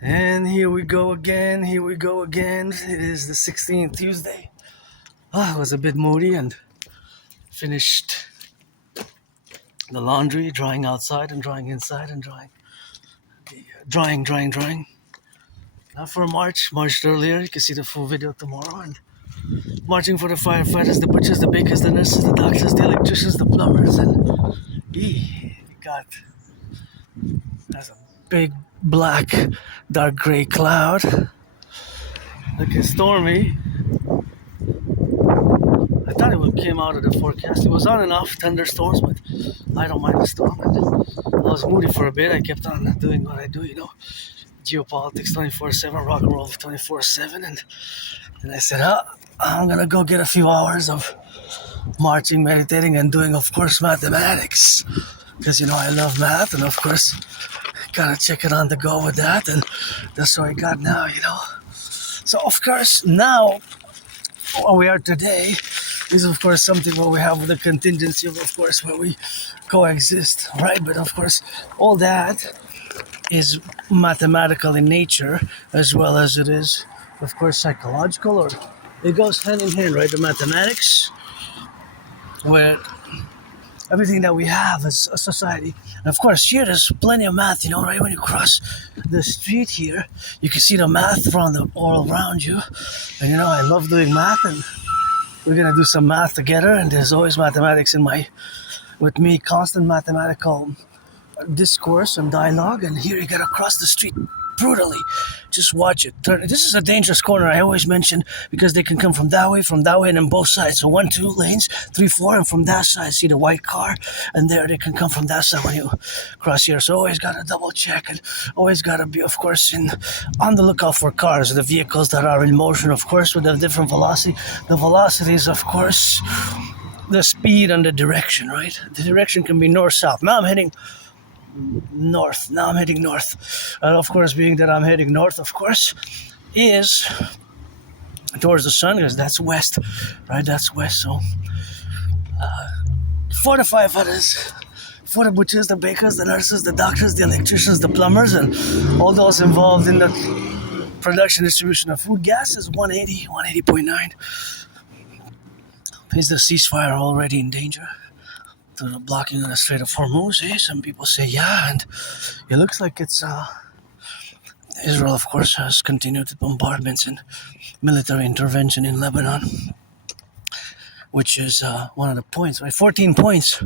And here we go again, here we go again. It is the 16th Tuesday. I was a bit moody and finished the laundry, drying outside and drying inside and drying. Now for marched earlier. You can see the full video tomorrow. And marching for the firefighters, the butchers, the bakers, the nurses, the doctors, the electricians, the plumbers, and there's a big black dark gray cloud looking stormy. I thought it came out of the forecast. It was on and off thunderstorms, but I don't mind the storm. And I was moody for a bit. I kept on doing what I do, geopolitics 24/7, rock and roll 24/7, and then I said, I'm gonna go get a few hours of marching, meditating, and doing, of course, mathematics, because I love math, and of course, gotta check it on the go with that, and that's what I got now. So of course now, where we are today is of course something where we have the contingency of course where we coexist, right? But of course all that is mathematical in nature as well as it is of course psychological, or it goes hand in hand, right? The mathematics where everything that we have as a society. And of course here there's plenty of math, right? When you cross the street here, you can see the math all around you. And I love doing math, and we're gonna do some math together, and there's always mathematics with me, constant mathematical discourse and dialogue. And here you gotta cross the street brutally. Just watch it. This is a dangerous corner, I always mention, because they can come from that way, and then both sides. So 1, 2 lanes, 3, 4, and from that side, see the white car, and there they can come from that side when you cross here. So always gotta double check, and always gotta be, of course, on the lookout for cars, the vehicles that are in motion, of course, with a different velocity. The velocity is, of course, the speed and the direction, right? The direction can be north-south. Now I'm heading north. And of course, being that I'm heading north, of course, is towards the sun, because that's west, right? That's west. So for the firefighters, for the butchers, the bakers, the nurses, the doctors, the electricians, the plumbers, and all those involved in the production distribution of food, gas is 180.9. Is the ceasefire already in danger? To the blocking of the Strait of Hormuz, some people say yeah, and it looks like it's Israel, of course, has continued bombardments and military intervention in Lebanon, which is one of the points, right? 14 points.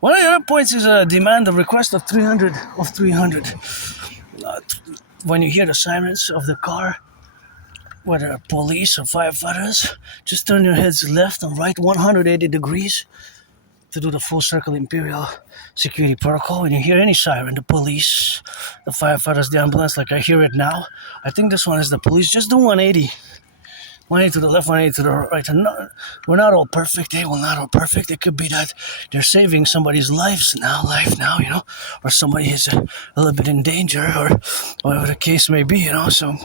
One of the other points is a request of 300. When you hear the sirens of the car, whether police or firefighters, just turn your heads left and right 180 degrees to do the full circle Imperial security protocol. When you hear any siren, the police, the firefighters, the ambulance, like I hear it now, I think this one is the police, just do 180. 180 to the left, 180 to the right. And we're not all perfect, we're not all perfect. It could be that they're saving somebody's life now, or somebody is a little bit in danger, or whatever the case may be, so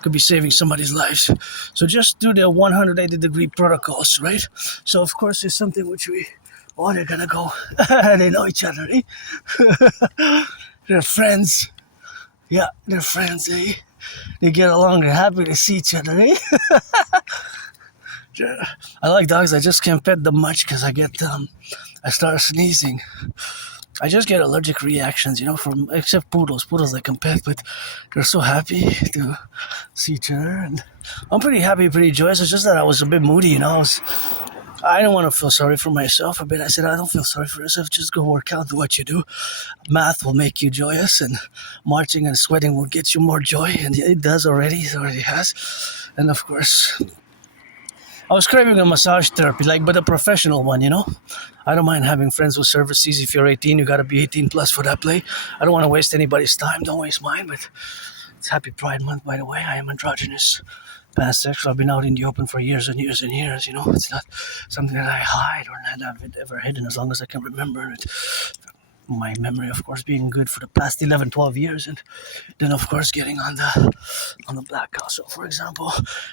could be saving somebody's lives. So just do the 180-degree protocols, right? So of course it's something which they're gonna go. They know each other, They're friends. Yeah, they're friends, They get along, they're happy to see each other, I like dogs, I just can't pet them much because I start sneezing. I just get allergic reactions, from, except poodles. Poodles I can pet, but they're so happy to see each other. And I'm pretty happy, pretty joyous. It's just that I was a bit moody, I don't want to feel sorry for myself a bit. I said, I don't feel sorry for yourself. Just go work out, do what you do. Math will make you joyous, and marching and sweating will get you more joy. And it does already. It already has. And of course, I was craving a massage therapy, but a professional one, I don't mind having friends with services. If you're 18, you gotta be 18 plus for that play. I don't want to waste anybody's time. Don't waste mine. But it's Happy Pride Month, by the way. I am androgynous, pansexual. I've been out in the open for years and years and years. It's not something that I hide or that I've ever hidden as long as I can remember it. my memory, of course, being good for the past 11, 12 years, and then, of course, getting on the black house. So, for example,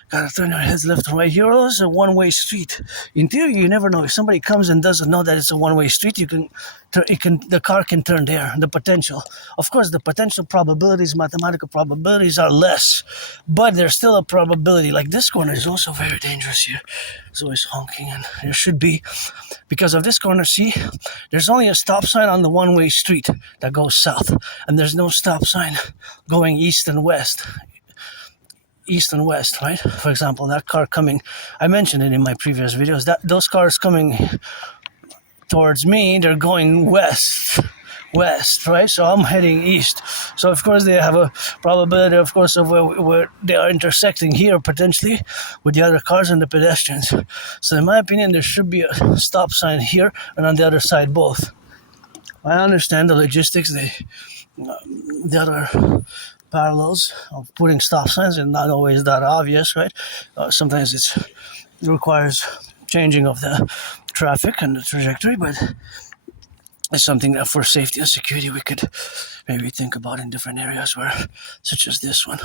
gotta turn your heads left and right. Here is a one-way street. In theory, you never know. If somebody comes and doesn't know that it's a one-way street, the car can turn there. The potential, of course, the potential probabilities, mathematical probabilities are less, but there's still a probability. Like this corner is also very dangerous here. It's always honking, and there should be, because of this corner, see, there's only a stop sign on the one-way street that goes south, and there's no stop sign going east and west, right? For example, that car coming, I mentioned it in my previous videos, that those cars coming towards me, they're going west, right? So I'm heading east. So of course they have a probability, of course, of where they are intersecting here potentially with the other cars and the pedestrians. So in my opinion, there should be a stop sign here and on the other side both. I understand the logistics, the other parallels of putting stop signs is not always that obvious, right? Sometimes it requires changing of the traffic and the trajectory, but it's something that for safety and security we could maybe think about in different areas such as this one.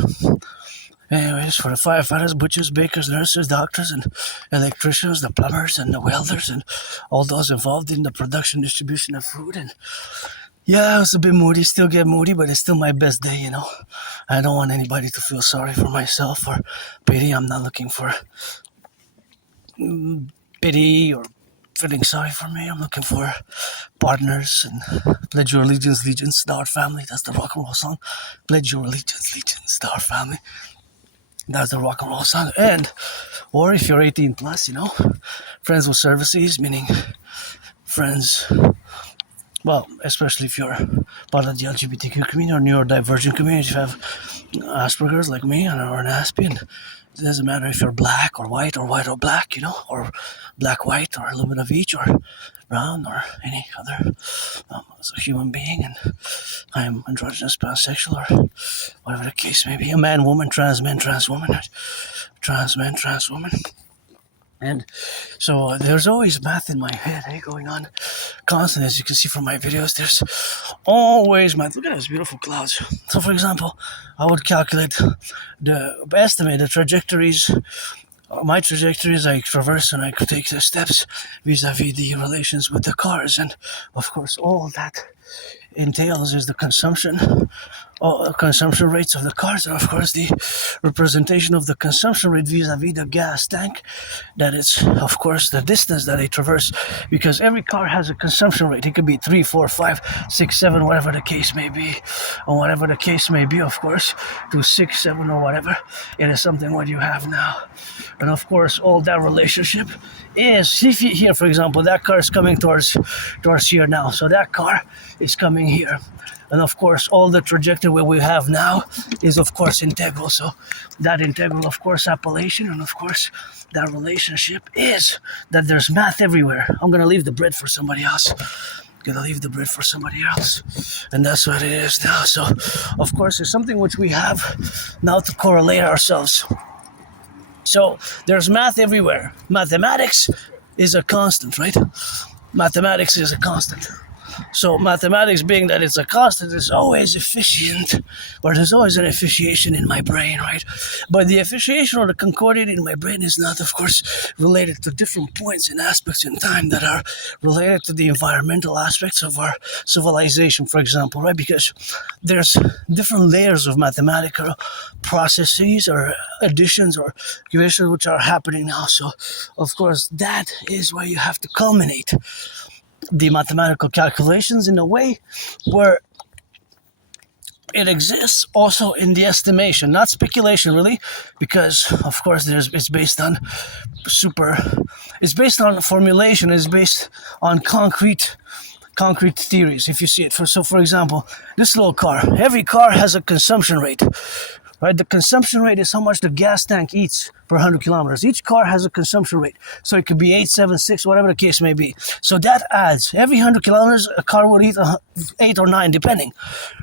Anyways, for the firefighters, butchers, bakers, nurses, doctors, and electricians, the plumbers, and the welders, and all those involved in the production, distribution of food. And yeah, it was a bit moody, still get moody, but it's still my best day, you know. I don't want anybody to feel sorry for myself or pity. I'm not looking for pity or feeling sorry for me. I'm looking for partners and pledge your allegiance, allegiance to our family. That's the rock and roll song. Pledge your allegiance, allegiance to our family. That's the rock and roll song. Or if you're 18 plus, you know, friends with services, meaning friends, well, especially if you're part of the LGBTQ community or neurodivergent community, if you have Asperger's like me or an Aspie, and it doesn't matter if you're black or white or black, you know, or black-white or a little bit of each, or brown or any other as a human being, and I am androgynous, pansexual, or whatever the case may be, a man, woman, trans man, trans woman, trans man, trans woman. And so there's always math in my head going on constantly. As you can see from my videos, there's always math. Look at those beautiful clouds. So for example, I would calculate estimate the trajectories, my trajectories I traverse, and I could take the steps vis-a-vis the relations with the cars. And of course, all that entails is the consumption rates of the cars, and of course the representation of the consumption rate vis-a-vis the gas tank, that it's of course the distance that they traverse, because every car has a consumption rate. It could be 3, 4, 5, 6, 7, whatever the case may be, of course, to 6, 7 or whatever. It is something what you have now. And of course all that relationship is, here for example, that car is coming towards here now, so that car is coming here. And of course, all the trajectory where we have now is of course integral. So that integral, of course, appellation, and of course, that relationship is that there's math everywhere. I'm going to leave the bread for somebody else. And that's what it is now. So, of course, it's something which we have now to correlate ourselves. So there's math everywhere. Mathematics is a constant, right? Mathematics is a constant. So mathematics, being that it's a constant, is always efficient, or there's always an efficiation in my brain, right? But the efficiation or the concordiate in my brain is not, of course, related to different points and aspects in time that are related to the environmental aspects of our civilization, for example, right? Because there's different layers of mathematical processes or additions or divisions which are happening now. So, of course, that is where you have to culminate the mathematical calculations in a way where it exists also in the estimation, not speculation really, because of course it's based on formulation, it's based on concrete theories, if you see it. So for example, this little car, every car has a consumption rate, right? The consumption rate is how much the gas tank eats per 100 kilometers. Each car has a consumption rate. So it could be 8, 7, 6, whatever the case may be. So that adds, every 100 kilometers, a car would eat 8 or 9, depending,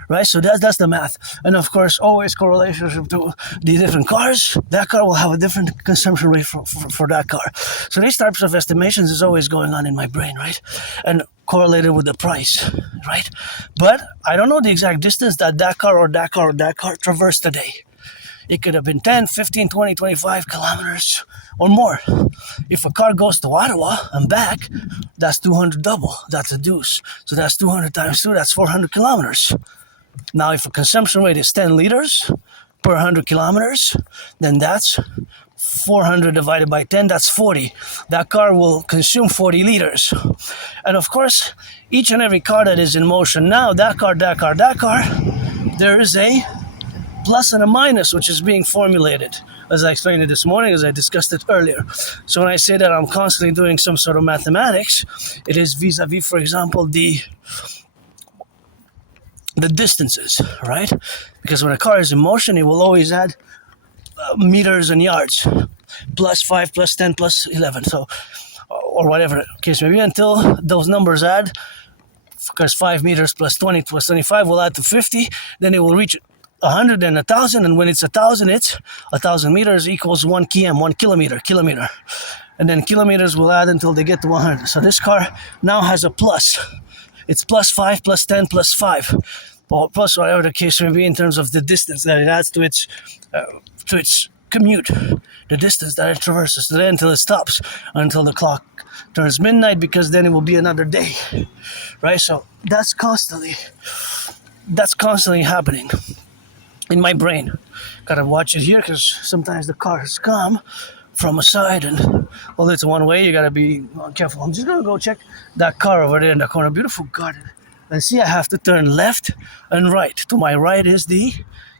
right? So that's the math. And of course, always correlation to the different cars. That car will have a different consumption rate for that car. So these types of estimations is always going on in my brain, right? And correlated with the price, right? But I don't know the exact distance that car or that car or that car traversed today. It could have been 10, 15, 20, 25 kilometers or more. If a car goes to Ottawa and back, that's 200 double. That's a deuce. So that's 200 times 2, that's 400 kilometers. Now, if a consumption rate is 10 liters per 100 kilometers, then that's 400 divided by 10, that's 40. That car will consume 40 liters. And of course, each and every car that is in motion now, that car, there is a plus and a minus, which is being formulated, as I explained it this morning, as I discussed it earlier. So when I say that I'm constantly doing some sort of mathematics, it is vis-a-vis, for example, the distances, right? Because when a car is in motion, it will always add meters and yards, plus 5, plus 10, plus 11, so, or whatever the case may be, until those numbers add, because 5 meters plus 20 plus 25 will add to 50, then it will reach 100 and 1,000, and when it's 1,000, it's 1,000 meters equals 1 km, 1 kilometer. And then kilometers will add until they get to 100. So this car now has a plus. It's plus 5, plus 10, plus 5. Or plus whatever the case may be in terms of the distance that it adds to its commute. The distance that it traverses today until it stops, until the clock turns midnight, because then it will be another day. Right? So that's constantly happening in my brain. Gotta watch it here because sometimes the cars come from a side and, well, it's one way. You gotta be careful. I'm just gonna go check that car over there in the corner. Beautiful garden. And see, I have to turn left and right. To my right is the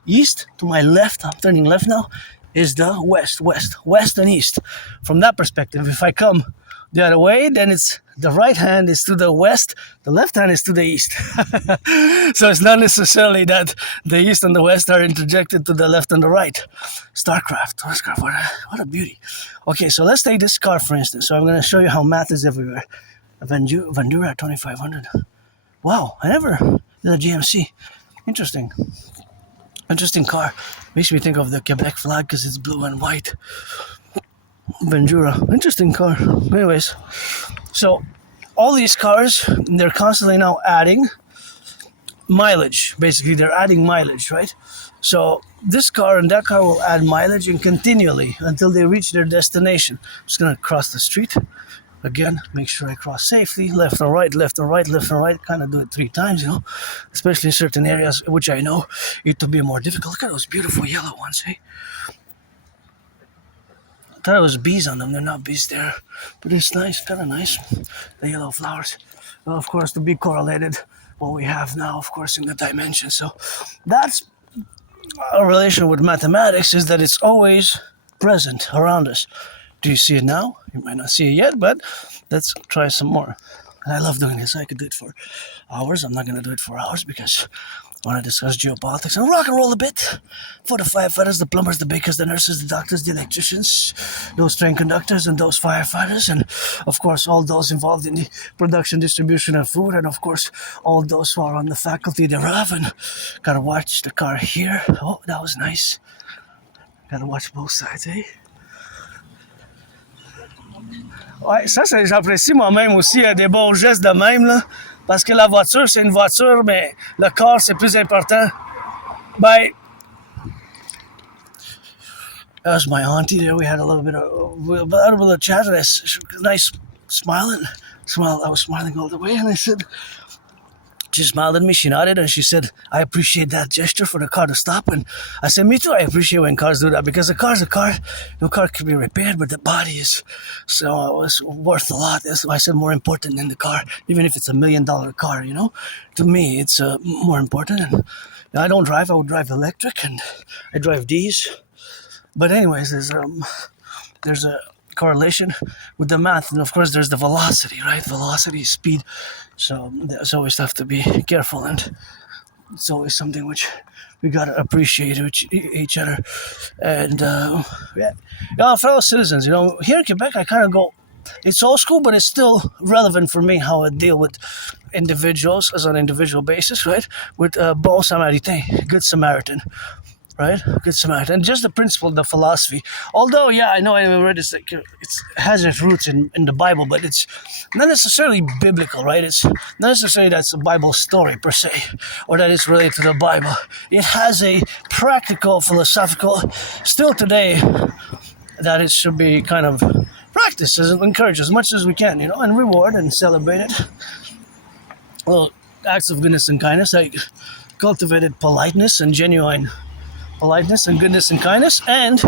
east. To my left, I'm turning left now, is the west and east. From that perspective, if I come the other way, then it's the right hand is to the west, the left hand is to the east. So it's not necessarily that the east and the west are interjected to the left and the right. Starcraft, what a beauty. Okay, so let's take this car for instance. So I'm going to show you how math is everywhere. Vendura 2500. Wow, I never did a GMC. Interesting car. Makes me think of the Quebec flag because it's blue and white. Vendura, interesting car. Anyways, so all these cars, they're constantly now adding mileage. Basically, they're adding mileage, right? So this car and that car will add mileage and continually until they reach their destination. I'm just gonna cross the street. Again, make sure I cross safely, left and right, left and right, left and right. Kind of do it 3 times, especially in certain areas, which I know it to be more difficult. Look at those beautiful yellow ones, hey? I thought it was bees on them. They're not bees there, but it's nice, kind of nice. The yellow flowers. Well, of course, to be correlated what we have now, of course, in the dimension. So that's a relation with mathematics, is that it's always present around us. Do you see it now? You might not see it yet, but let's try some more. And I love doing this. I could do it for hours. I'm not going to do it for hours because I want to discuss geopolitics and rock and roll a bit. For the firefighters, the plumbers, the bakers, the nurses, the doctors, the electricians, those train conductors and those firefighters, and of course all those involved in the production, distribution of food, and of course all those who are on the faculty thereof. And gotta watch the car here. Oh, that was nice. Gotta watch both sides, eh? Ouais, ça j'apprécie moi-même aussi des bons gestes de même, là, parce que la voiture, c'est une voiture, mais le corps, c'est plus important. That was my auntie there. We had a little bit of chat. Nice smiling. I was smiling all the way, and I said, she smiled at me, she nodded, and she said, I appreciate that gesture for the car to stop. And I said, me too, I appreciate when cars do that, because a car's a car. No car can be repaired, but the body is it's worth a lot. That's why I said more important than the car, even if it's $1 million car, To me, it's more important. And I don't drive, I would drive electric, and I drive these. But anyways, there's a correlation with the math, and of course there's the velocity, right? Velocity, speed. So there's always have to be careful, and it's always something which we gotta appreciate each other. And fellow citizens, here in Quebec, I kind of go, it's old school, but it's still relevant for me how I deal with individuals as an individual basis, right? With bon samaritain, good Samaritan. right? Get smart. And just the principle, the philosophy. Although, yeah, I know I read it's like it has its roots in the Bible, but it's not necessarily biblical, right? It's not necessarily that's a Bible story per se, or that it's related to the Bible. It has a practical, philosophical, still today, that it should be kind of practiced and encouraged as much as we can, and reward and celebrate it. Well, acts of goodness and kindness, like cultivated politeness and genuine politeness and goodness and kindness. And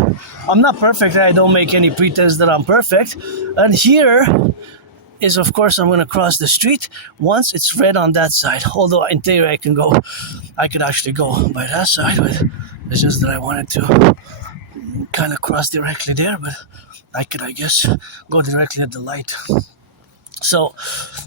I'm not perfect. I don't make any pretense that I'm perfect. And here is, of course, I'm going to cross the street once it's red on that side. Although in theory I could actually go by that side, but it's just that I wanted to kind of cross directly there, but I could, I guess, go directly at the light. So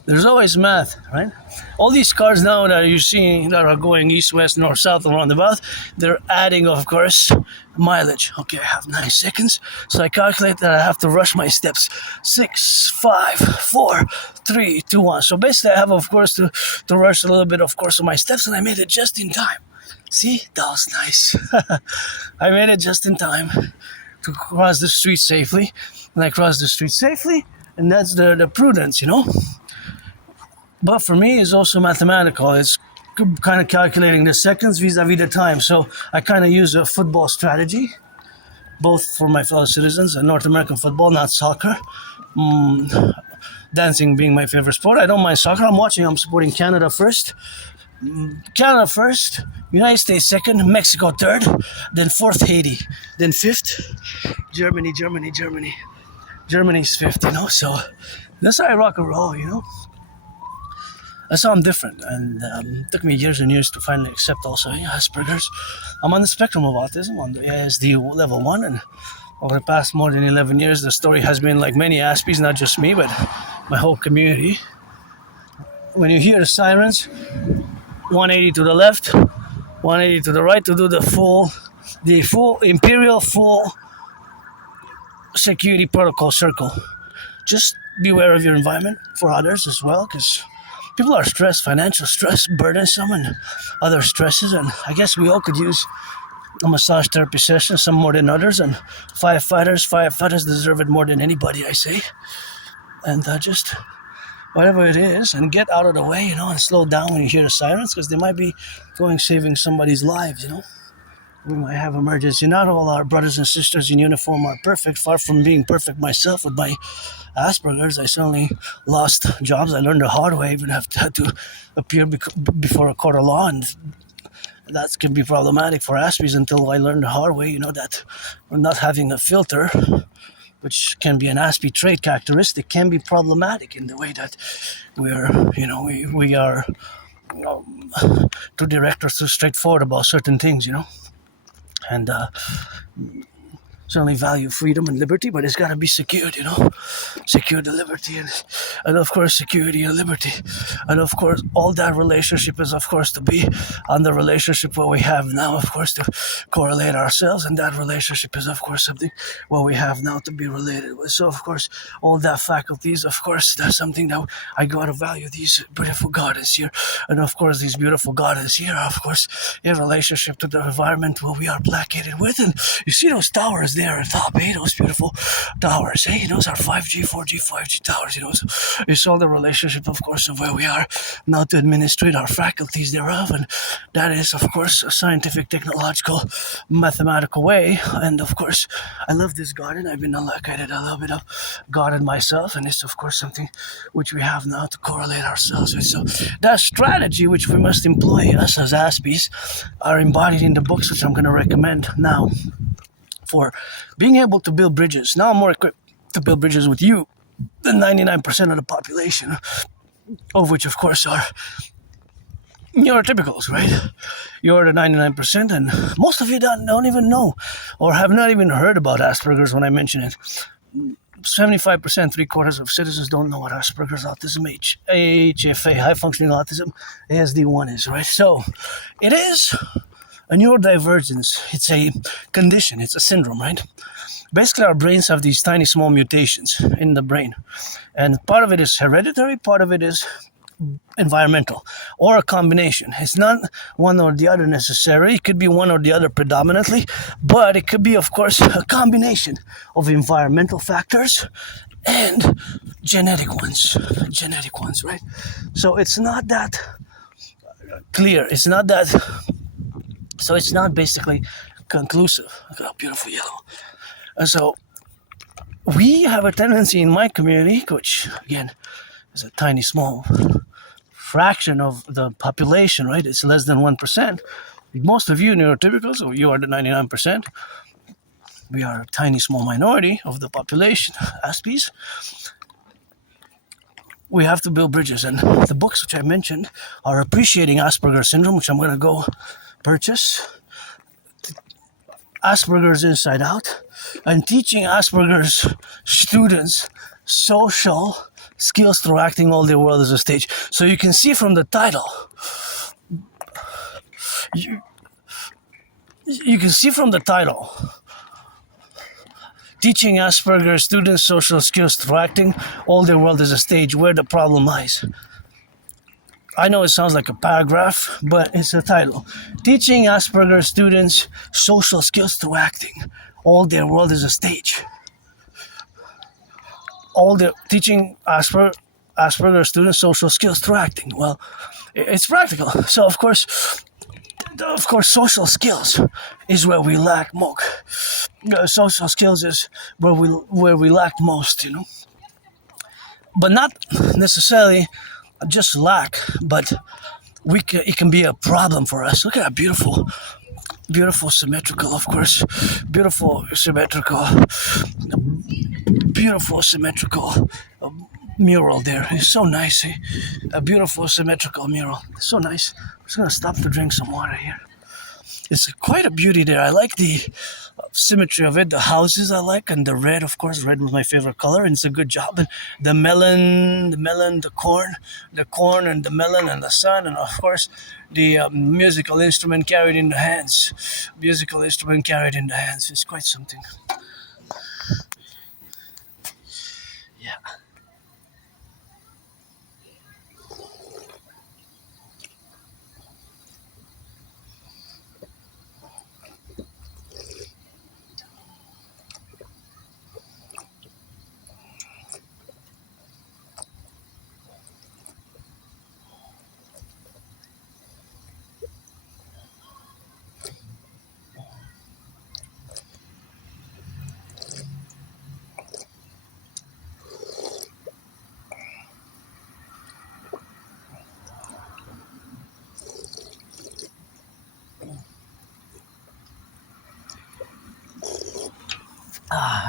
there's always math, right? All these cars now that you're seeing that are going east, west, north, south, and roundabout, they're adding, of course, mileage. Okay, I have 9 seconds, so I calculate that I have to rush my steps. 6, 5, 4, 3, 2, 1. So basically, I have, of course, to rush a little bit, of course, of my steps, and I made it just in time. See, that was nice. I made it just in time to cross the street safely, and I crossed the street safely. And that's the prudence, But for me, it's also mathematical. It's kind of calculating the seconds vis-a-vis the time. So I kind of use a football strategy, both for my fellow citizens and North American football, not soccer. Dancing being my favorite sport. I don't mind soccer. I'm supporting Canada first. Canada first, United States second, Mexico third, then fourth Haiti, then fifth Germany. Germany's fifth, so that's how I rock and roll, That's how I'm different, and it took me years and years to finally accept also Asperger's. I'm on the spectrum of autism, on the ASD level 1, and over the past more than 11 years, the story has been like many Aspies, not just me, but my whole community. When you hear the sirens, 180 to the left, 180 to the right to do the full Imperial full security protocol circle. Just be aware of your environment for others as well, because people are stressed, financial stress, burdensome, and other stresses, and I guess we all could use a massage therapy session, some more than others, and firefighters deserve it more than anybody, I say. And just whatever it is, and get out of the way, and slow down when you hear the sirens, because they might be saving somebody's lives, We might have emergency. Not all our brothers and sisters in uniform are perfect. Far from being perfect myself with my Asperger's, I certainly lost jobs. I learned the hard way. I even had to appear before a court of law, and that can be problematic for Aspies until I learned the hard way, that we're not having a filter, which can be an Aspie trait characteristic, can be problematic in the way that we are too direct or too straightforward about certain things, And certainly value freedom and liberty, but it's got to be secured, secure the liberty and of course security and liberty, and of course all that relationship is of course to be on the relationship what we have now, of course to correlate ourselves, and that relationship is of course something what we have now to be related with. So of course all that faculties, of course that's something that I gotta value, these beautiful gardens here, and of course these beautiful gardens here are of course in relationship to the environment what we are placated with. And you see those towers there at top, those beautiful towers, those are 5G, 4G, 5G towers, so it's all the relationship, of course, of where we are now to administrate our faculties thereof, and that is, of course, a scientific, technological, mathematical way. And of course, I love this garden. I've been allocated a little bit of garden myself, and it's, of course, something which we have now to correlate ourselves with. So that strategy which we must employ, us as Aspies, are embodied in the books which I'm going to recommend now for being able to build bridges. Now I'm more equipped to build bridges with you than 99% of the population, of which, of course, are neurotypicals, right? You're the 99%, and most of you don't even know or have not even heard about Asperger's when I mention it. 75%, 3/4 of citizens don't know what Asperger's, autism, HFA, high-functioning autism, ASD1 is, right? So it is a neurodivergence. It's a condition. It's a syndrome, right? Basically, our brains have these tiny, small mutations in the brain. And part of it is hereditary, part of it is environmental, or a combination. It's not one or the other necessarily. It could be one or the other predominantly, but it could be, of course, a combination of environmental factors and genetic ones. Genetic ones, right? So it's not that clear. It's not that. So it's not basically conclusive. Look at how beautiful yellow. And so we have a tendency in my community, which again is a tiny small fraction of the population, right? It's less than 1%. Most of you neurotypical, so you are the 99%. We are a tiny small minority of the population, Aspies. We have to build bridges, and the books which I mentioned are Appreciating Asperger's Syndrome, which I'm going to go purchase, Asperger's Inside Out, and Teaching Asperger's Students Social Skills Through Acting All Their World as a Stage. So you can see from the title, you can see from the title, Teaching Asperger's Students Social Skills Through Acting All Their World as a Stage, where the problem lies. I know it sounds like a paragraph, but it's a title. Teaching Asperger's Students Social Skills Through Acting All Their World as a Stage. Teaching Asperger's Students Social Skills Through Acting. Well, it's practical. So of course, social skills is where we lack most. Social skills is where we lack most, but not necessarily just lack, but it can be a problem for us. Look at that beautiful symmetrical, of course, beautiful symmetrical mural there. It's so nice. A beautiful symmetrical mural. It's so nice. I'm just gonna stop to drink some water here. It's quite a beauty there. I like the symmetry of it. The houses I like, and the red, of course. Red was my favorite color, and it's a good job. And the melon, the corn, and the melon, and the sun, and of course, the musical instrument carried in the hands. It's quite something. Yeah.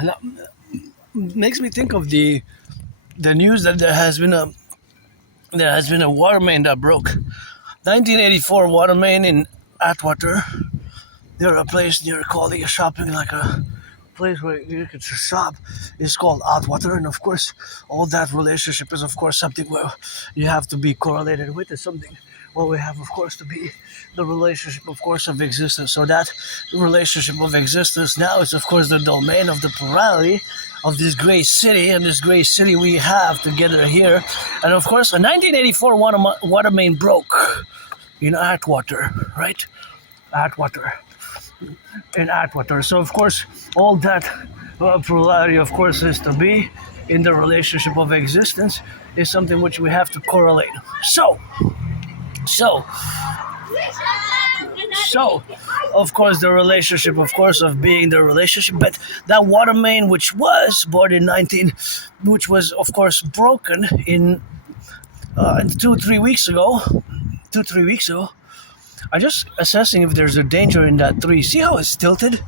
That makes me think of the news that there has been a water main that broke. 1984 water main in Atwater. There a place near calling a shopping, like a place where you can shop, is called Atwater, and of course all that relationship is of course something where you have to be correlated with. It's something well, we have, of course, to be the relationship, of course, of existence. So that relationship of existence now is, of course, the domain of the plurality of this great city, and this great city we have together here. And, of course, a 1984 water main broke in Atwater, right? In Atwater. So, of course, all that plurality, of course, is to be in the relationship of existence is something which we have to correlate. So, of course, the relationship, of course, of being the relationship, but that water main, which was bought in which was, of course, broken in 2-3 weeks ago. I'm just assessing if there's a danger in that tree. See how it's tilted?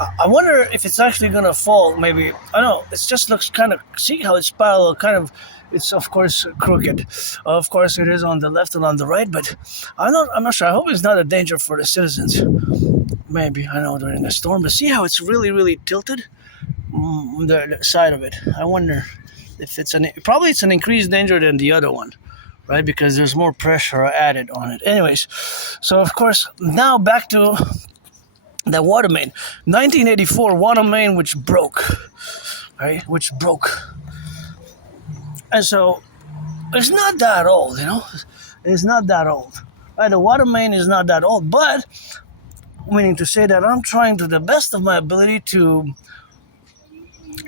I wonder if it's actually gonna fall. Maybe I don't know. It just looks kind of. See how it's parallel, kind of. It's of course crooked. Of course, it is on the left and on the right, but I'm not sure. I hope it's not a danger for the citizens. Maybe I know during the storm, but see how it's really tilted. The side of it. I wonder if it's probably it's an increased danger than the other one, right? Because there's more pressure added on it. Anyways, so of course now back to the water main. 1984 water main which broke, right? And so it's not that old, you know. It's not that old. Right, the water main is not that old, but meaning to say that I'm trying to the best of my ability to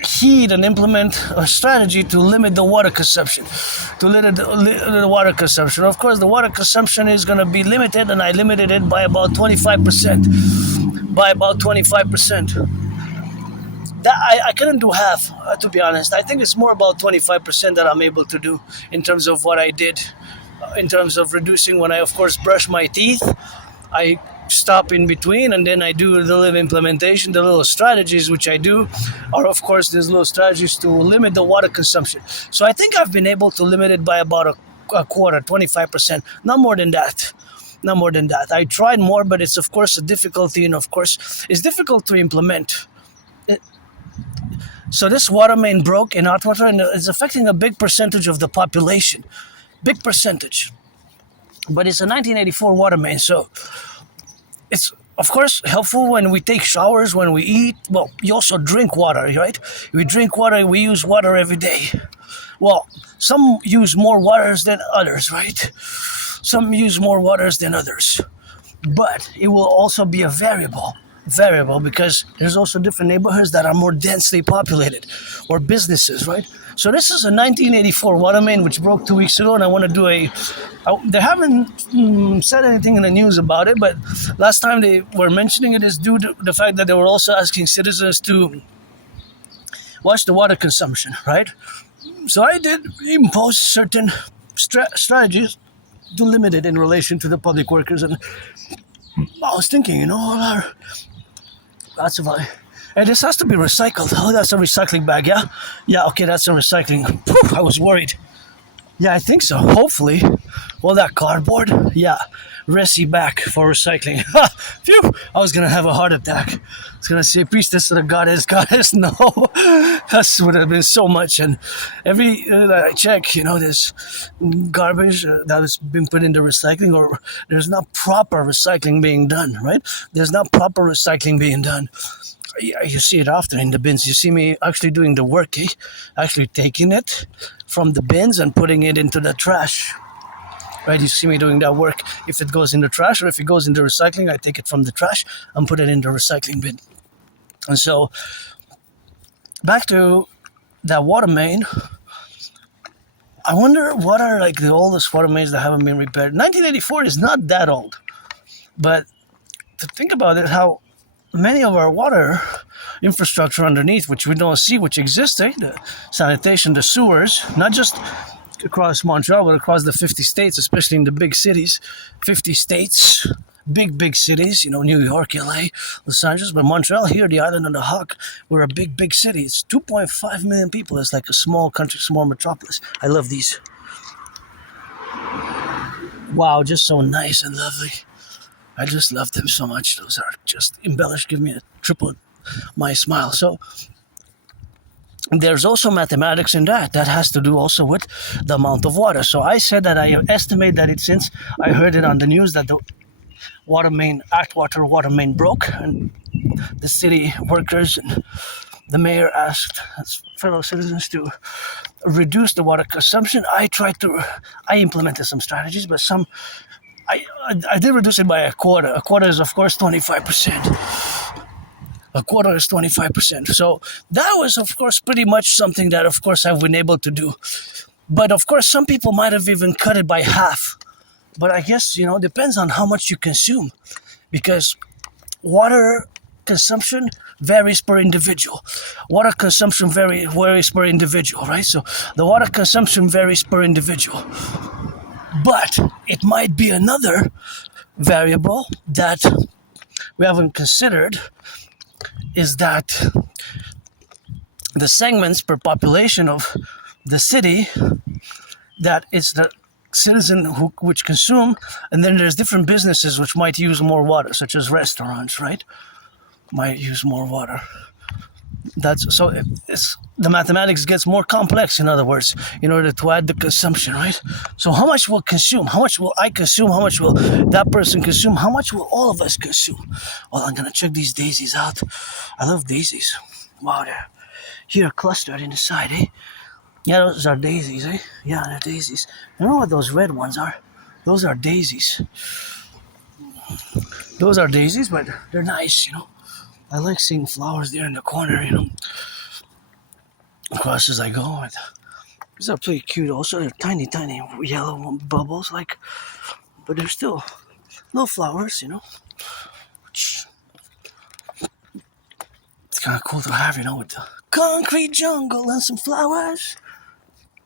heed and implement a strategy to limit the water consumption. To limit the water consumption. Of course, the water consumption is going to be limited, and I limited it by about 25%. By about 25%. That I couldn't do half, to be honest. I think it's more about 25% that I'm able to do in terms of what I did, in terms of reducing when I, of course, brush my teeth. I stop in between, and then I do the little implementation, the little strategies which I do are, of course, these little strategies to limit the water consumption. So I think I've been able to limit it by about a quarter, 25%, not more than that. Not more than that. I tried more, but it's, of course, a difficulty, and, of course, it's difficult to implement. So this water main broke in hot water, and it's affecting a big percentage of the population. Big percentage. But it's a 1984 water main, so it's, of course, helpful when we take showers, when we eat. Well, you also drink water, right? We drink water, we use water every day. Well, some use more waters than others, right? Some use more waters than others. But it will also be a variable because there's also different neighborhoods that are more densely populated, or businesses, right? So this is a 1984 water main which broke 2 weeks ago, and I want to do they haven't said anything in the news about it, but last time they were mentioning it is due to the fact that they were also asking citizens to watch the water consumption, right? So I did impose certain strategies to limit it in relation to the public workers, and I was thinking, that's about it. And this has to be recycled. Oh, that's a recycling bag, yeah? Yeah, okay, that's a recycling. Phew, I was worried. Yeah, I think so, hopefully. Well, that cardboard, yeah. Reci back for recycling. Phew, I was going to have a heart attack. I was going to say, priestess of the goddess. No, that would have been so much. And every I check, there's garbage that has been put into recycling, or there's not proper recycling being done, right? There's not proper recycling being done. You see it often in the bins. You see me actually doing the work, actually taking it from the bins and putting it into the trash. Right, you see me doing that work. If it goes in the trash or if it goes into recycling, I take it from the trash and put it in the recycling bin. And so, back to that water main, I wonder what are like the oldest water mains that haven't been repaired. 1984 is not that old, but to think about it, how many of our water infrastructure underneath, which we don't see, which exists, the sanitation, the sewers, not just across Montreal, but across the 50 states, especially in the big cities. 50 states, big cities, New York, LA, Los Angeles, but Montreal here, the island of the Hawk, we're a big city. It's 2.5 million people. It's like a small country, small metropolis. I love these. Wow, just so nice and lovely. I just love them so much. Those are just embellished, give me a triple my smile. So there's also mathematics in that. That has to do also with the amount of water. So I said that I estimate that since I heard it on the news that the Acte water main broke, and the city workers and the mayor asked fellow citizens to reduce the water consumption. I implemented some strategies, but I did reduce it by a quarter. A quarter is, of course, 25%. A quarter is 25%. So that was, of course, pretty much something that, of course, I've been able to do. But, of course, some people might have even cut it by half. But I guess, depends on how much you consume. Because water consumption varies per individual. Water consumption varies per individual, right? So the water consumption varies per individual. But it might be another variable that we haven't considered, is that the segments per population of the city, that it's the citizen which consume, and then there's different businesses which might use more water, such as restaurants, right? Might use more water. The mathematics gets more complex, in other words, in order to add the consumption, right? So how much will consume? How much will I consume? How much will that person consume? How much will all of us consume? Well, I'm going to check these daisies out. I love daisies. Wow, they're here clustered in the side, eh? Yeah, those are daisies, eh? Yeah, they're daisies. You know what those red ones are? Those are daisies. Those are daisies, but they're nice, you know. I like seeing flowers there in the corner, you know, across as I go. And these are pretty cute also. They're tiny, tiny yellow bubbles, like, but they're still little flowers, you know. Which it's kind of cool to have, you know, with the concrete jungle and some flowers.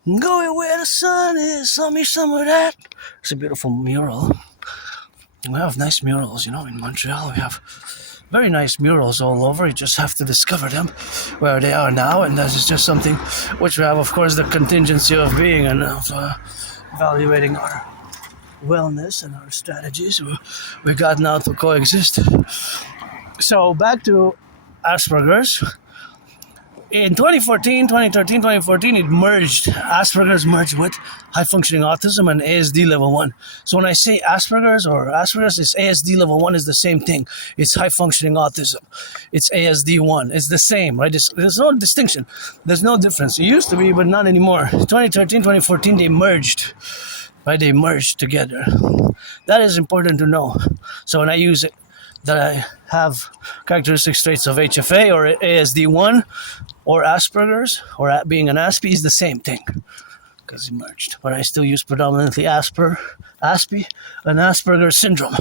Going where the sun is, some of that. It's a beautiful mural. We have nice murals, you know, in Montreal. We have very nice murals all over. You just have to discover them where they are now, and that is just something which we have, of course, the contingency of being and of evaluating our wellness and our strategies. We got now to coexist. So back to Asperger's. In 2014, it merged. Asperger's merged with high-functioning autism and ASD level 1. So when I say Asperger's or Asperger's, it's ASD level 1 is the same thing. It's high-functioning autism. It's ASD 1. It's the same, right? There's no distinction. There's no difference. It used to be, but not anymore. 2014, they merged. Right? They merged together. That is important to know. So when I use it, that I have characteristic traits of HFA or ASD1 or Asperger's or being an Aspie is the same thing because it merged. But I still use predominantly Aspie and Asperger's syndrome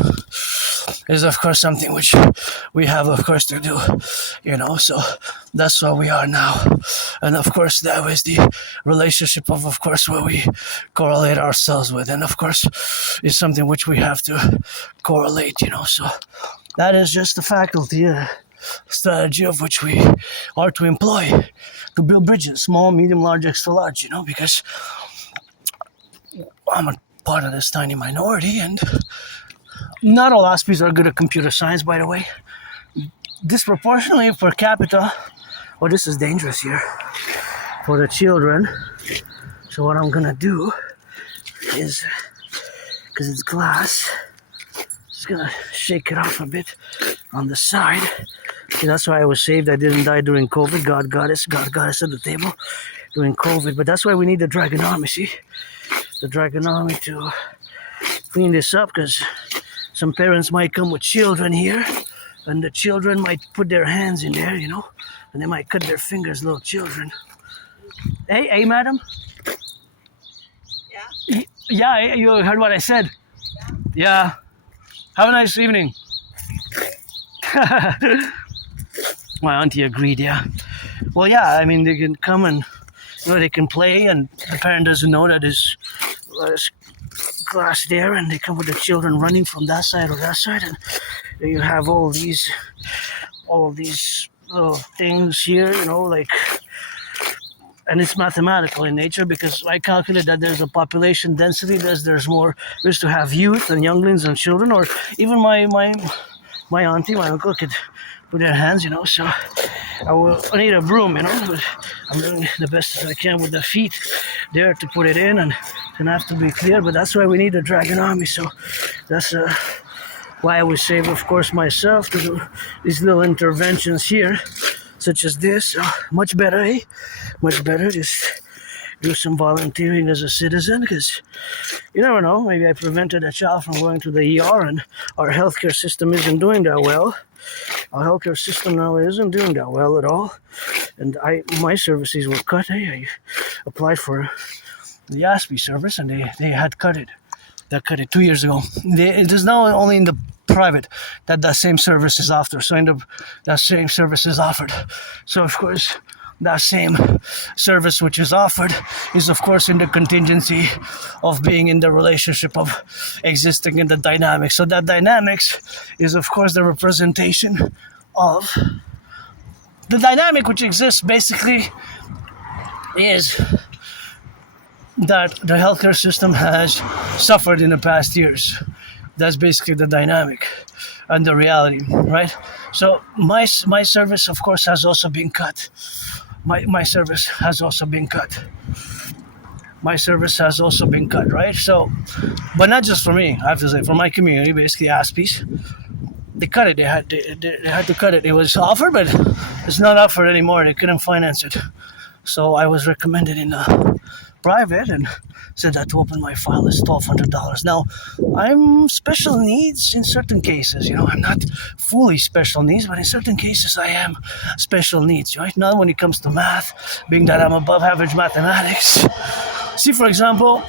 is of course something which we have of course to do, you know, so that's what we are now. And of course that was the relationship of course what we correlate ourselves with, and of course is something which we have to correlate, you know, so that is just the faculty strategy of which we are to employ to build bridges, small, medium, large, extra large, you know, because I'm a part of this tiny minority, and not all Aspies are good at computer science, by the way. Disproportionately per capita, well, this is dangerous here for the children. So what I'm gonna do is, because it's glass, just gonna shake it off a bit on the side. See, that's why I was saved. I didn't die during COVID. God got us at the table during COVID. But that's why we need the Draconis, see? The Draconis to clean this up, because some parents might come with children here, and the children might put their hands in there, you know, and they might cut their fingers, little children. Hey, madam? Yeah? Yeah, you heard what I said? Yeah. Have a nice evening. My auntie agreed, yeah. Well, yeah, I mean, they can come and, you know, they can play, and the parent doesn't know that there's glass there, and they come with the children running from that side or that side, and you have all these little things here, you know, like, and it's mathematical in nature, because I calculate that there's a population density, there's more risk to have youth and younglings and children, or even my auntie, my uncle could put their hands, you know, so I need a broom, you know, but I'm doing the best as I can with the feet there to put it in, and it's gonna have to be clear, but that's why we need a Draconis, so that's why I would save, of course, myself to do these little interventions here, such as this. Much better, eh? Much better, just do some volunteering as a citizen, because you never know, maybe I prevented a child from going to the ER, and our healthcare system isn't doing that well. Our healthcare system now isn't doing that well at all, and my services were cut. I applied for the Aspie service, and they had cut it. They cut it 2 years ago. It is now only in the private that same service is offered. So that same service is offered. So of course, that same service which is offered is of course in the contingency of being in the relationship of existing in the dynamics. So that dynamics is of course the representation of the dynamic which exists basically is that the healthcare system has suffered in the past years. That's basically the dynamic and the reality, right? So my service of course has also been cut. My service has also been cut. My service has also been cut, right? So, but not just for me, I have to say, for my community, basically Aspies, they cut it. They had to cut it. It was offered, but it's not offered anymore. They couldn't finance it. So I was recommended in private and said that to open my file is $1,200. Now, I'm special needs in certain cases. You know, I'm not fully special needs, but in certain cases I am special needs, right? Not when it comes to math, being that I'm above average mathematics. See, for example,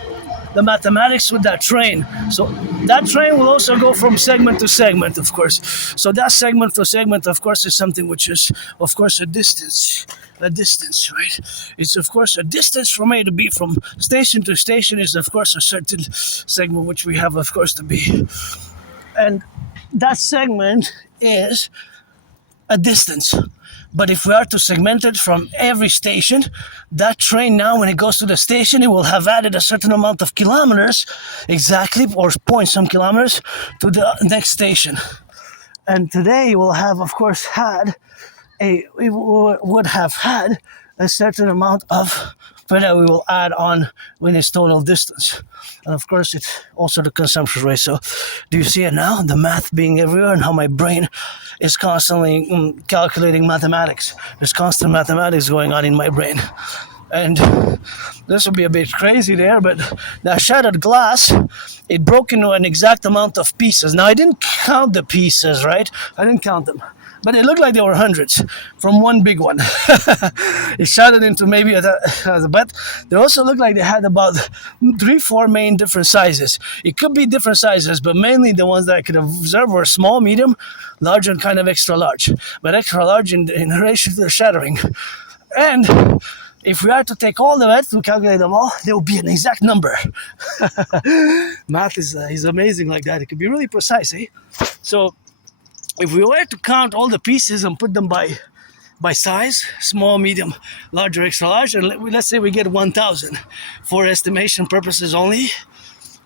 the mathematics with that train. So that train will also go from segment to segment, of course. So that segment to segment, of course, is something which is, of course, a distance, right? It's, of course, a distance from A to B. From station to station is, of course, a certain segment which we have, of course, to be. And that segment is a distance. But if we are to segment it from every station, that train now, when it goes to the station, it will have added a certain amount of kilometers, exactly, or point some kilometers, to the next station. And today we'll have, of course, we would have had a certain amount of that we will add on with its total distance. And of course, it's also the consumption rate. So do you see it now? The math being everywhere and how my brain is constantly calculating mathematics. There's constant mathematics going on in my brain. And this will be a bit crazy there, but that shattered glass, it broke into an exact amount of pieces. Now, I didn't count the pieces, right? I didn't count them. But it looked like there were hundreds from one big one. It shattered into maybe but they also looked like they had about 3-4 main different sizes. It could be different sizes, but mainly the ones that I could observe were small, medium, large, and kind of extra large. But extra large in relation to the shattering. And if we are to take all of it to calculate them all, there will be an exact number. Math is amazing like that. It can be really precise, eh? So if we were to count all the pieces and put them by size, small, medium, large, or extra large, and let's say we get 1,000 for estimation purposes only.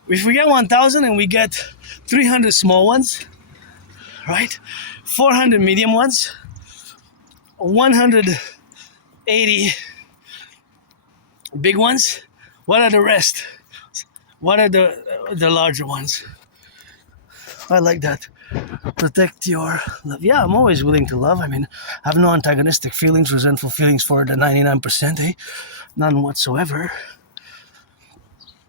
If we get 1,000 and we get 300 small ones, right? 400 medium ones, 180 big ones, what are the rest? What are the larger ones? I like that. Protect your love. Yeah, I'm always willing to love. I mean, I have no antagonistic feelings, resentful feelings for the 99%, eh? None whatsoever.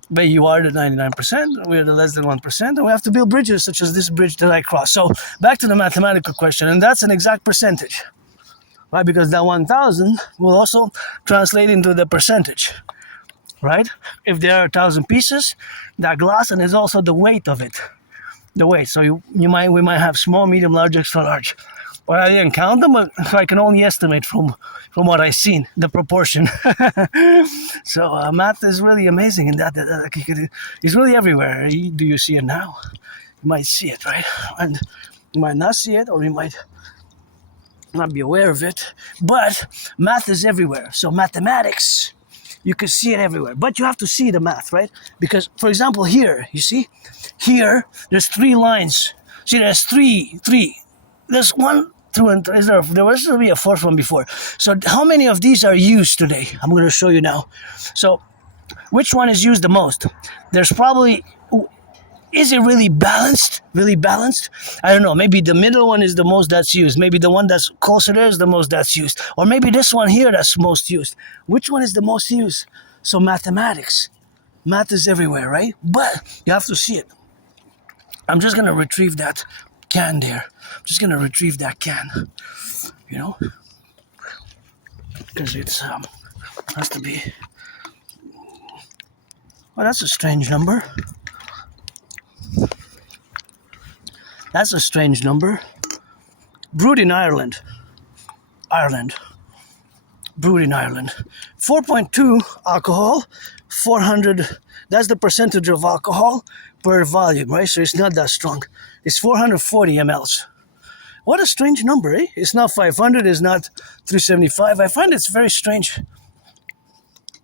But you are the 99%, we're the less than 1%, and we have to build bridges such as this bridge that I crossed. So, back to the mathematical question, and that's an exact percentage, right? Because that 1,000 will also translate into the percentage, right? If there are 1,000 pieces, that glass, and is also the weight of it. The weight. So we might have small, medium, large, extra large. Or I didn't count them, but I can only estimate from what I've seen, the proportion. So math is really amazing in that it's really everywhere. Do you see it now? You might see it, right? And you might not see it, or you might not be aware of it. But math is everywhere. So mathematics, you can see it everywhere. But you have to see the math, right? Because, for example, here, you see? Here, there's 3 lines. See, there's three. There's 1, 2, and 3. There was to be a 4th one before. So how many of these are used today? I'm going to show you now. So which one is used the most? There's probably... Is it really balanced? Really balanced? I don't know. Maybe the middle one is the most that's used. Maybe the one that's closer there is the most that's used. Or maybe this one here that's most used. Which one is the most used? So mathematics. Math is everywhere, right? But you have to see it. I'm just going to retrieve that can there. I'm just going to retrieve that can. You know? Because it's has to be... Well, that's a strange number. That's a strange number. Brewed in Ireland. Brewed in Ireland. 4.2 alcohol, 400... That's the percentage of alcohol per volume, right? So it's not that strong. It's 440 mLs. What a strange number, eh? It's not 500, it's not 375. I find it's very strange.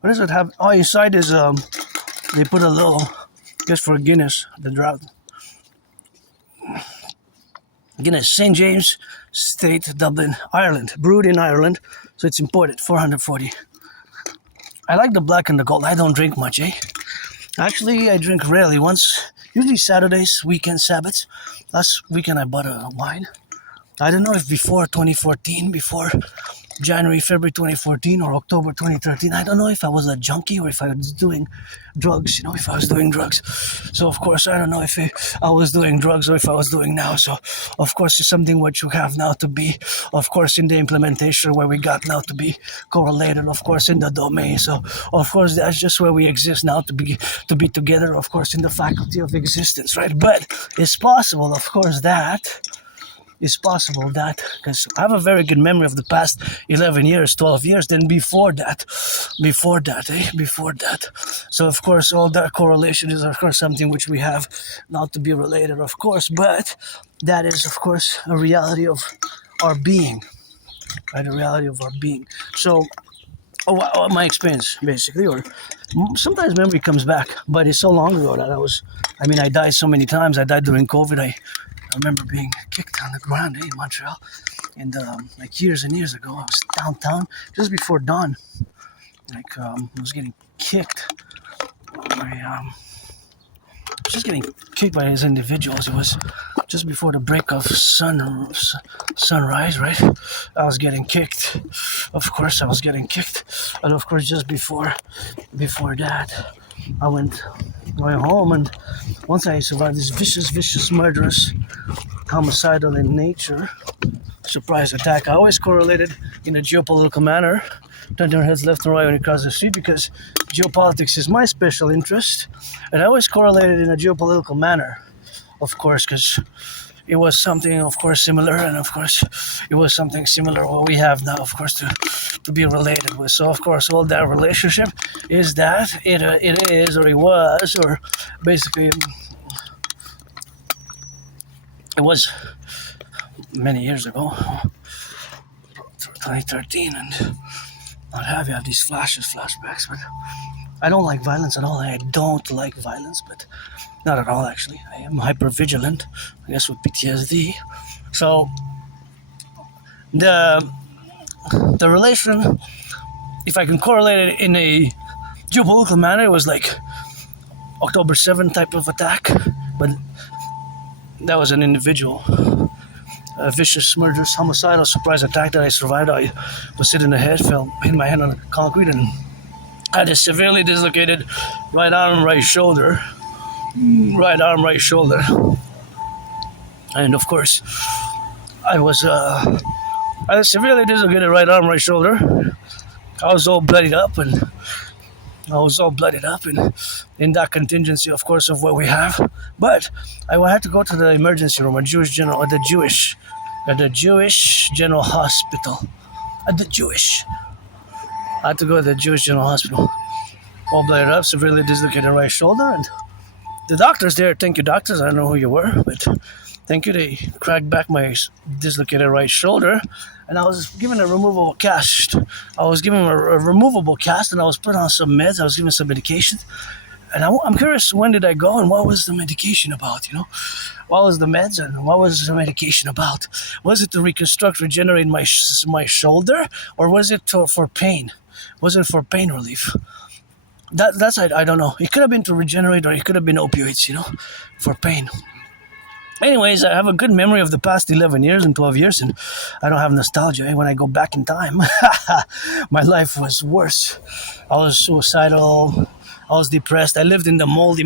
What does it have? Oh, inside is, they put a little, just for Guinness, the drought. Guinness, St. James State, Dublin, Ireland. Brewed in Ireland, so it's imported, 440. I like the black and the gold. I don't drink much, eh? Actually, I drink rarely. Usually Saturdays, weekends, Sabbaths. Last weekend I bought a wine. I don't know if before 2014, before January, February 2014 or October 2013. I don't know if I was a junkie or if I was doing drugs, if I was doing drugs. So, of course, I don't know if I was doing drugs or if I was doing now. So, of course, it's something what you have now to be, of course, in the implementation where we got now to be correlated, of course, in the domain. So, of course, that's just where we exist now to be together, of course, in the faculty of existence, right? But it's possible, of course, it's possible that, because I have a very good memory of the past 11 years, 12 years, then before that. So, of course, all that correlation is, of course, something which we have not to be related, of course, but that is, of course, a reality of our being, right? A reality of our being. So, my experience, basically, or sometimes memory comes back, but it's so long ago that I died so many times. I died during COVID. I remember being kicked on the ground in Montreal, and like years and years ago, I was downtown just before dawn. I was getting kicked by these individuals. It was just before the break of sunrise, right? I was getting kicked. Of course, I was getting kicked, and of course, just before that, I went home, and once I survived this vicious, murderous, homicidal in nature surprise attack, I always correlated in a geopolitical manner, turn your heads left and right when you cross the street, because geopolitics is my special interest, and I always correlated in a geopolitical manner, of course, because it was something, of course, similar, and of course, it was something similar what we have now, of course, to be related with. So, of course, all that relationship is that it is, or it was, or basically, it was many years ago, 2013, and what have you, have these flashbacks, but I don't like violence at all. I don't like violence, but not at all, actually. I am hyper-vigilant, I guess, with PTSD. So, the relation, if I can correlate it in a geopolitical manner, it was like October 7th type of attack, but that was an individual. A vicious, murderous, homicidal surprise attack that I survived. I was hit in the head, hit my head on the concrete, and had a severely dislocated right arm, right shoulder. And of course, I had a severely dislocated right arm, right shoulder. I was all bloodied up, and in that contingency, of course, of what we have. But I had to go to the emergency room, at the Jewish General Hospital. I had to go to the Jewish General Hospital. All blooded up, severely dislocated right shoulder, and the doctors there, thank you, doctors, I don't know who you were, but thank you, they cracked back my dislocated right shoulder, and I was given a removable cast. And I was put on some meds, I was given some medication, and I'm curious, when did I go, and what was the medication about, What was the meds, and what was the medication about? Was it to regenerate my shoulder, or was it for pain? Was it for pain relief? That's I don't know. It could have been to regenerate, or it could have been opioids, for pain. Anyways, I have a good memory of the past 11 years and 12 years, and I don't have nostalgia. When I go back in time, my life was worse. I was suicidal. I was depressed. I lived in the moldy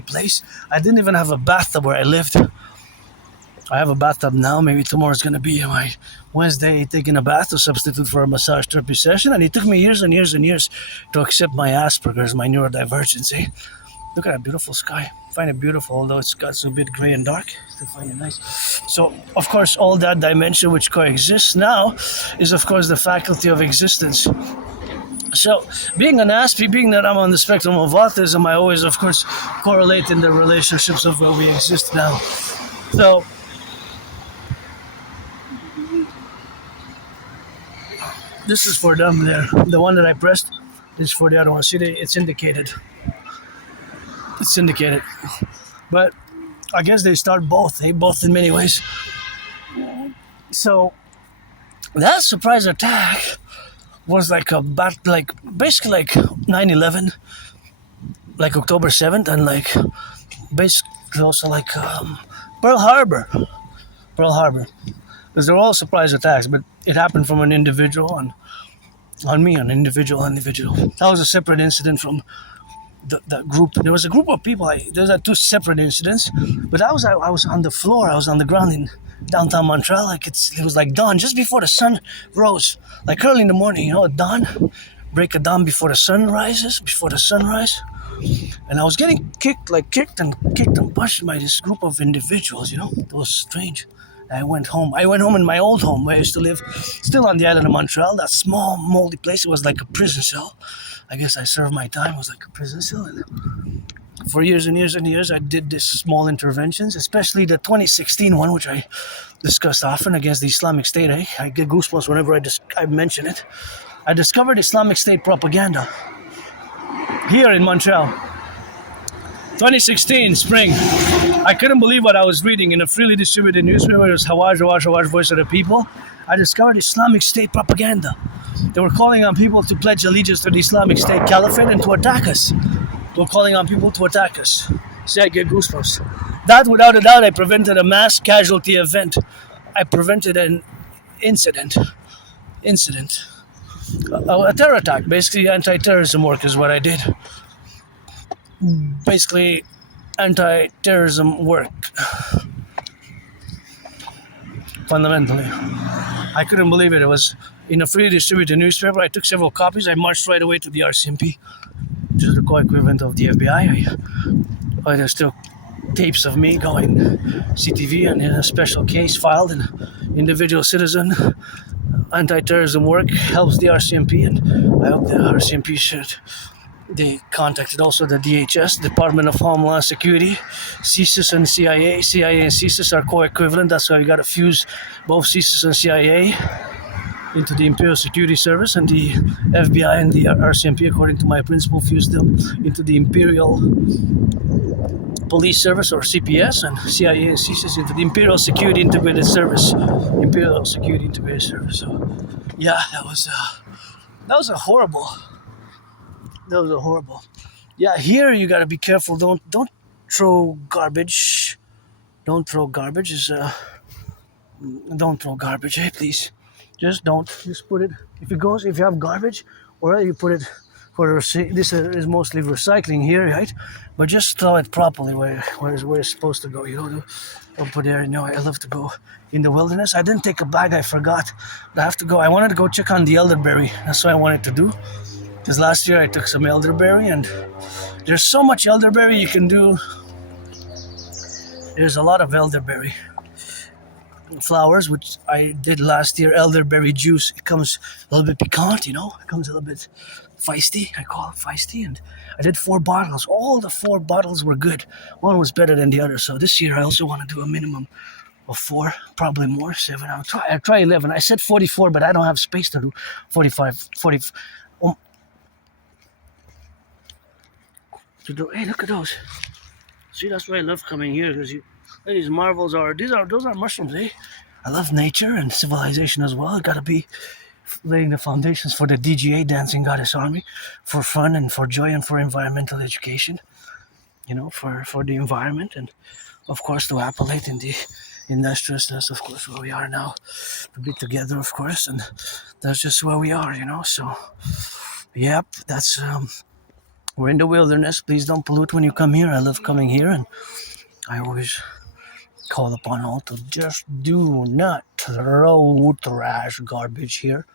place. I didn't even have a bathtub where I lived. I have a bathtub now. Maybe tomorrow's going to be my Wednesday taking a bath to substitute for a massage therapy session. And it took me years and years and years to accept my Asperger's, my neurodivergency. Look at that beautiful sky. I find it beautiful, although it's got a bit gray and dark. Still find it nice. So, of course, all that dimension which coexists now is, of course, the faculty of existence. So, being an Aspie, being that I'm on the spectrum of autism, I always, of course, correlate in the relationships of where we exist now. So, this is for them there. The one that I pressed is for the other one. See, it's indicated. But I guess they start both. Both in many ways. So, that surprise attack was basically like 9/11, like October 7th, and like basically also like Pearl Harbor. because they're all surprise attacks, but it happened from an individual on me, an individual. That was a separate incident from the group. There was a group of people. Those are two separate incidents, but I was on the floor. I was on the ground in downtown Montreal. Like it was like dawn, just before the sun rose, like early in the morning. Dawn, break of dawn before the sun rises, before the sunrise. And I was getting kicked and pushed by this group of individuals. It was strange. I went home in my old home where I used to live, still on the island of Montreal, that small moldy place. It was like a prison cell. I guess I served my time. It was like a prison cell. And for years and years and years, I did these small interventions, especially the 2016 one, which I discussed often, against the Islamic State. I get goosebumps whenever I mention it. I discovered Islamic State propaganda here in Montreal. 2016 spring. I couldn't believe what I was reading in a freely distributed newspaper. It was Hawaj, Voice of the People. I discovered Islamic State propaganda. They were calling on people to pledge allegiance to the Islamic State Caliphate and to attack us. They were calling on people to attack us. See, I get goosebumps. That, without a doubt, I prevented a mass casualty event. I prevented an incident. A terror attack. Basically, anti-terrorism work is what I did. Basically, anti-terrorism work. Fundamentally. I couldn't believe it. It was in a freely distributed newspaper. I took several copies. I marched right away to the RCMP, which is the co-equivalent of the FBI. There's still tapes of me going CTV and in a special case filed, an individual citizen. Anti-terrorism work helps the RCMP, and I hope the RCMP should. They contacted also the DHS, Department of Homeland Security, CSIS and CIA. CIA and CSIS are co-equivalent. That's why we got to fuse both CSIS and CIA into the Imperial Security Service, and the FBI and the RCMP, according to my principal, fused them into the Imperial Police Service, or CPS, and CIA and CSIS into the Imperial Security Integrated Service. So, yeah, that was a horrible. Yeah, here you gotta be careful. Don't throw garbage. Don't throw garbage. Don't throw garbage, please. Just don't. Just put it. If you have garbage, or you put it for this is mostly recycling here, right? But just throw it properly where it's supposed to go. Don't put it there. I love to go in the wilderness. I didn't take a bag. I forgot. I have to go. I wanted to go check on the elderberry. That's what I wanted to do. Because last year I took some elderberry, and there's so much elderberry you can do. There's a lot of elderberry flowers, which I did last year. Elderberry juice. It comes a little bit piquant, It comes a little bit feisty. I call it feisty. And I did 4 bottles. All the 4 bottles were good. One was better than the other. So this year I also want to do a minimum of 4, probably more, 7. I'll try 11. I said 44, but I don't have space to do 45, 40. Hey, look at those. See, that's why I love coming here, because these marvels those are mushrooms, eh? I love nature and civilization as well. I gotta be laying the foundations for the DGA, Dancing Goddess Army, for fun and for joy and for environmental education, for the environment, and of course to appellate in the industriousness, of course, where we are now, to be together, of course, and that's just where we are, so, yep, that's, we're in the wilderness. Please don't pollute when you come here. I love coming here, and I always call upon all to just do not throw trash garbage here,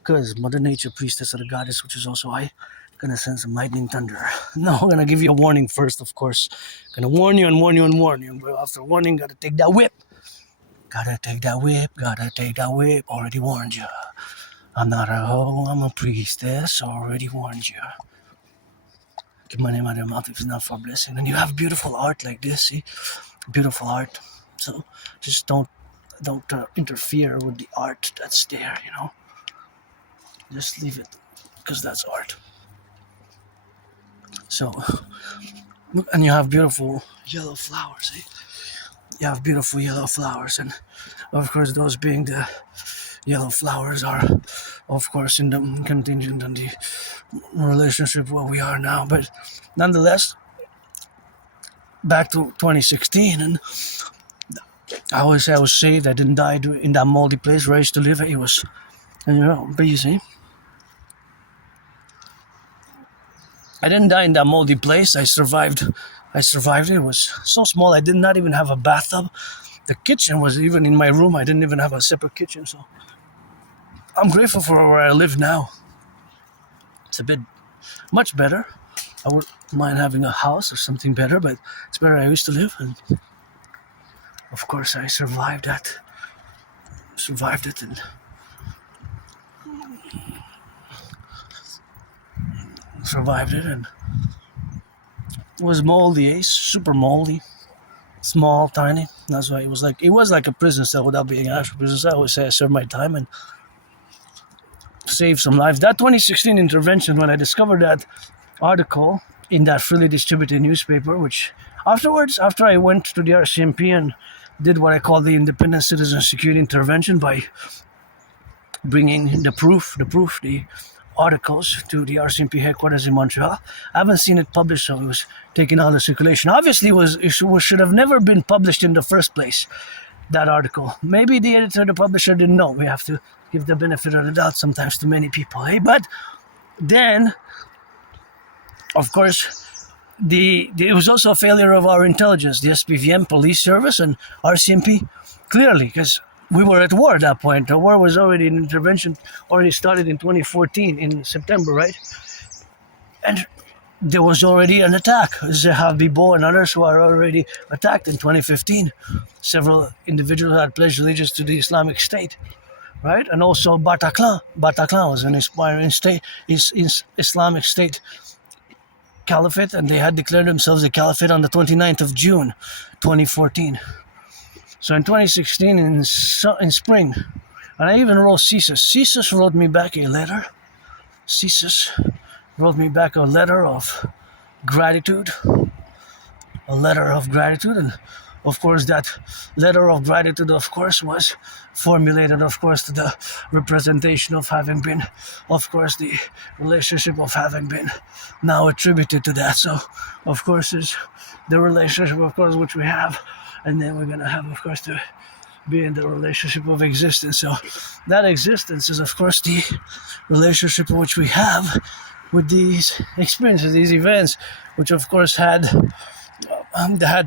because Mother Nature, priestess of the goddess, which is also I, gonna send some lightning thunder. No, I'm gonna give you a warning first, of course. Gonna warn you. But after warning, gotta take that whip. Already warned you. I'm not a hoe, I'm a priestess. Already warned you. Keep my name out of your mouth if it's not for a blessing. And you have beautiful art like this, see? Beautiful art. So just don't interfere with the art that's there, Just leave it, because that's art. So, look, and you have beautiful yellow flowers, eh? You have beautiful yellow flowers, and of course those being the yellow flowers are, of course, in the contingent on the relationship where we are now. But nonetheless, back to 2016, and I always say I was saved. I didn't die in that moldy place where I used to live. It was, but you see, I didn't die in that moldy place. I survived. I survived. It was so small. I did not even have a bathtub. The kitchen was even in my room. I didn't even have a separate kitchen. So I'm grateful for where I live now. It's a bit much better. I wouldn't mind having a house or something better, but it's better I used to live. And of course, I survived that. Survived it, and it was moldy, super moldy, small, tiny. That's why it was like a prison cell without being an actual prison cell. I always say I served my time and saved some lives. That 2016 intervention, when I discovered that article in that freely distributed newspaper, which afterwards, after I went to the RCMP and did what I call the independent citizen security intervention by bringing the articles to the RCMP headquarters in Montreal. I haven't seen it published, so it was taken out of circulation. Obviously, it should have never been published in the first place, that article. Maybe the editor, the publisher didn't know. We have to give the benefit of the doubt sometimes to many people. Hey? But then, of course, it was also a failure of our intelligence, the SPVM, police service, and RCMP, clearly, because we were at war at that point. The war was already an intervention, already started in 2014 in September, right? And there was already an attack. Bibo and others who are already attacked in 2015. Several individuals had pledged allegiance to the Islamic State, right? And also Bataclan. Bataclan was an inspiring state, Islamic State caliphate, and they had declared themselves a caliphate on the 29th of June, 2014. So in 2016, in spring, and I even wrote CSIS. CSIS wrote me back a letter. CSIS wrote me back a letter of gratitude. A letter of gratitude. And of course, that letter of gratitude, of course, was formulated, of course, to the representation of having been, of course, the relationship of having been now attributed to that. So, of course, is the relationship, of course, which we have. And then we're going to have, of course, to be in the relationship of existence. So that existence is, of course, the relationship which we have with these experiences, these events, which, of course, had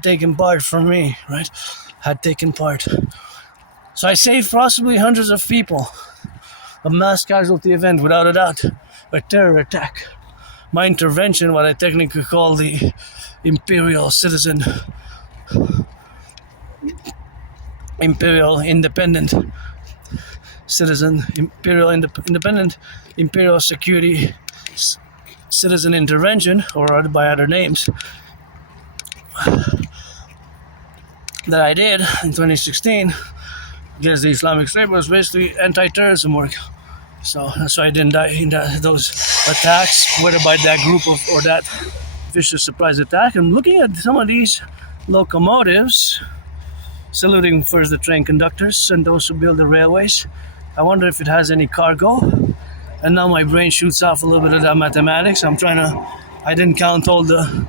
taken part from me, right? Had taken part. So I saved possibly hundreds of people. A mass casualty event, without a doubt. A terror attack. My intervention, what I technically call the Imperial independent citizen, independent Imperial security citizen intervention, or by other names, that I did in 2016 against the Islamic State was basically anti-terrorism work. So that's why I didn't die in those attacks, whether by that group or that vicious surprise attack. And looking at some of these locomotives, saluting first the train conductors and those who build the railways. I wonder if it has any cargo. And now my brain shoots off a little bit of that mathematics. I didn't count all the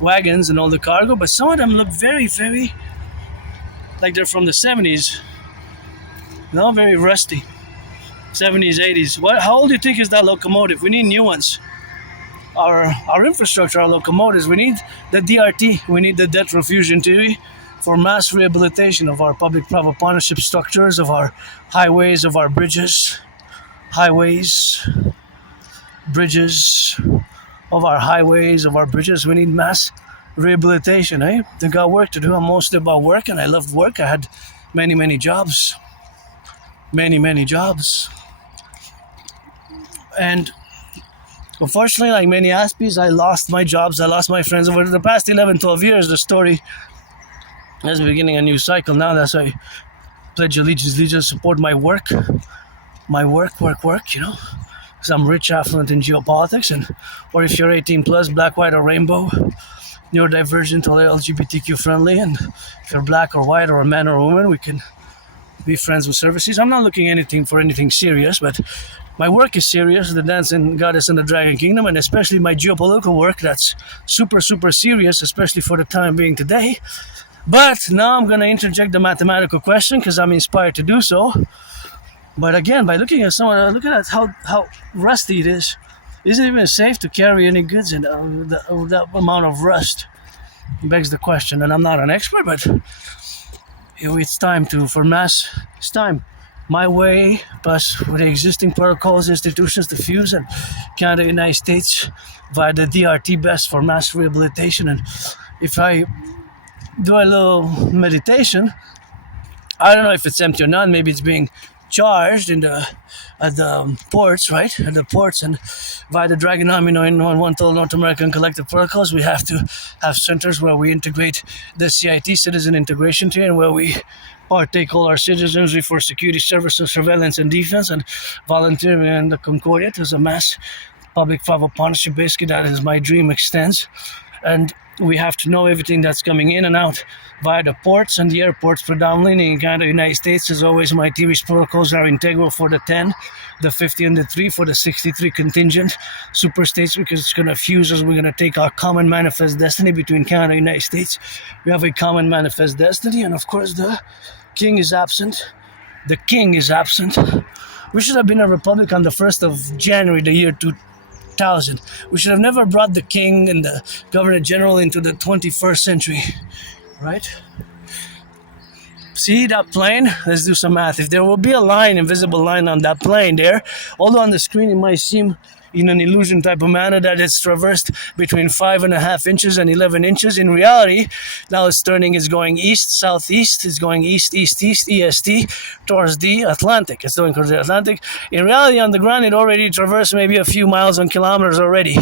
wagons and all the cargo, but some of them look very, very like they're from the 70s. Very rusty. 70s, 80s. How old do you think is that locomotive? We need new ones. Our infrastructure, our locomotives, we need the DRT, we need the debt refusion theory for mass rehabilitation of our public-private partnership structures, of our highways, of our bridges, of our bridges. We need mass rehabilitation, eh? They got work to do. I'm mostly about work, and I loved work. I had many, many jobs. And unfortunately, like many Aspies, I lost my jobs, I lost my friends. Over the past 11, 12 years, the story is beginning a new cycle. Now that's why I pledge allegiance, support my work, because I'm rich, affluent in geopolitics, or if you're 18 plus, black, white, or rainbow, neurodivergent or LGBTQ friendly, and if you're black or white or a man or a woman, we can be friends with services. I'm not looking for anything serious, but my work is serious, the dancing goddess and the dragon kingdom, and especially my geopolitical work, that's super, super serious, especially for the time being today. But now I'm going to interject the mathematical question because I'm inspired to do so. But again, by looking at someone, looking at how rusty it is it even safe to carry any goods in that amount of rust? It begs the question, and I'm not an expert, but it's time it's time. My way, plus with the existing protocols, institutions to fuse, and Canada, United States, via the DRT best for mass rehabilitation. And if I do a little meditation, I don't know if it's empty or not. Maybe it's being charged at the ports, right? At the ports, and via the Draconis, in one total North American Collectif protocols, we have to have centers where we integrate the CIT citizen integration team, where we partake all our citizenry for security services, surveillance and defense, and volunteering in the Concordiate as a mass public-private partnership. Basically, that is my dream extends, and we have to know everything that's coming in and out via the ports and the airports, predominantly in Canada, United States. As always, my TV's protocols are integral for the 10, the 50, and the 3 for the 63 contingent super states, because it's going to fuse us. We're going to take our common manifest destiny between Canada and United States. We have a common manifest destiny, and of course, the king is absent. The king is absent. We should have been a republic on the 1st of January, the year 2000. We should have never brought the king and the governor general into the 21st century, right? See that plane? Let's do some math. If there will be a line, invisible line on that plane there, although on the screen it might seem in an illusion type of manner that it's traversed between 5.5 inches and 11 inches. In reality, now it's going east, southeast, it's going east, east, east, EST, towards the Atlantic. It's going towards the Atlantic. In reality, on the ground, it already traversed maybe a few miles and kilometers already,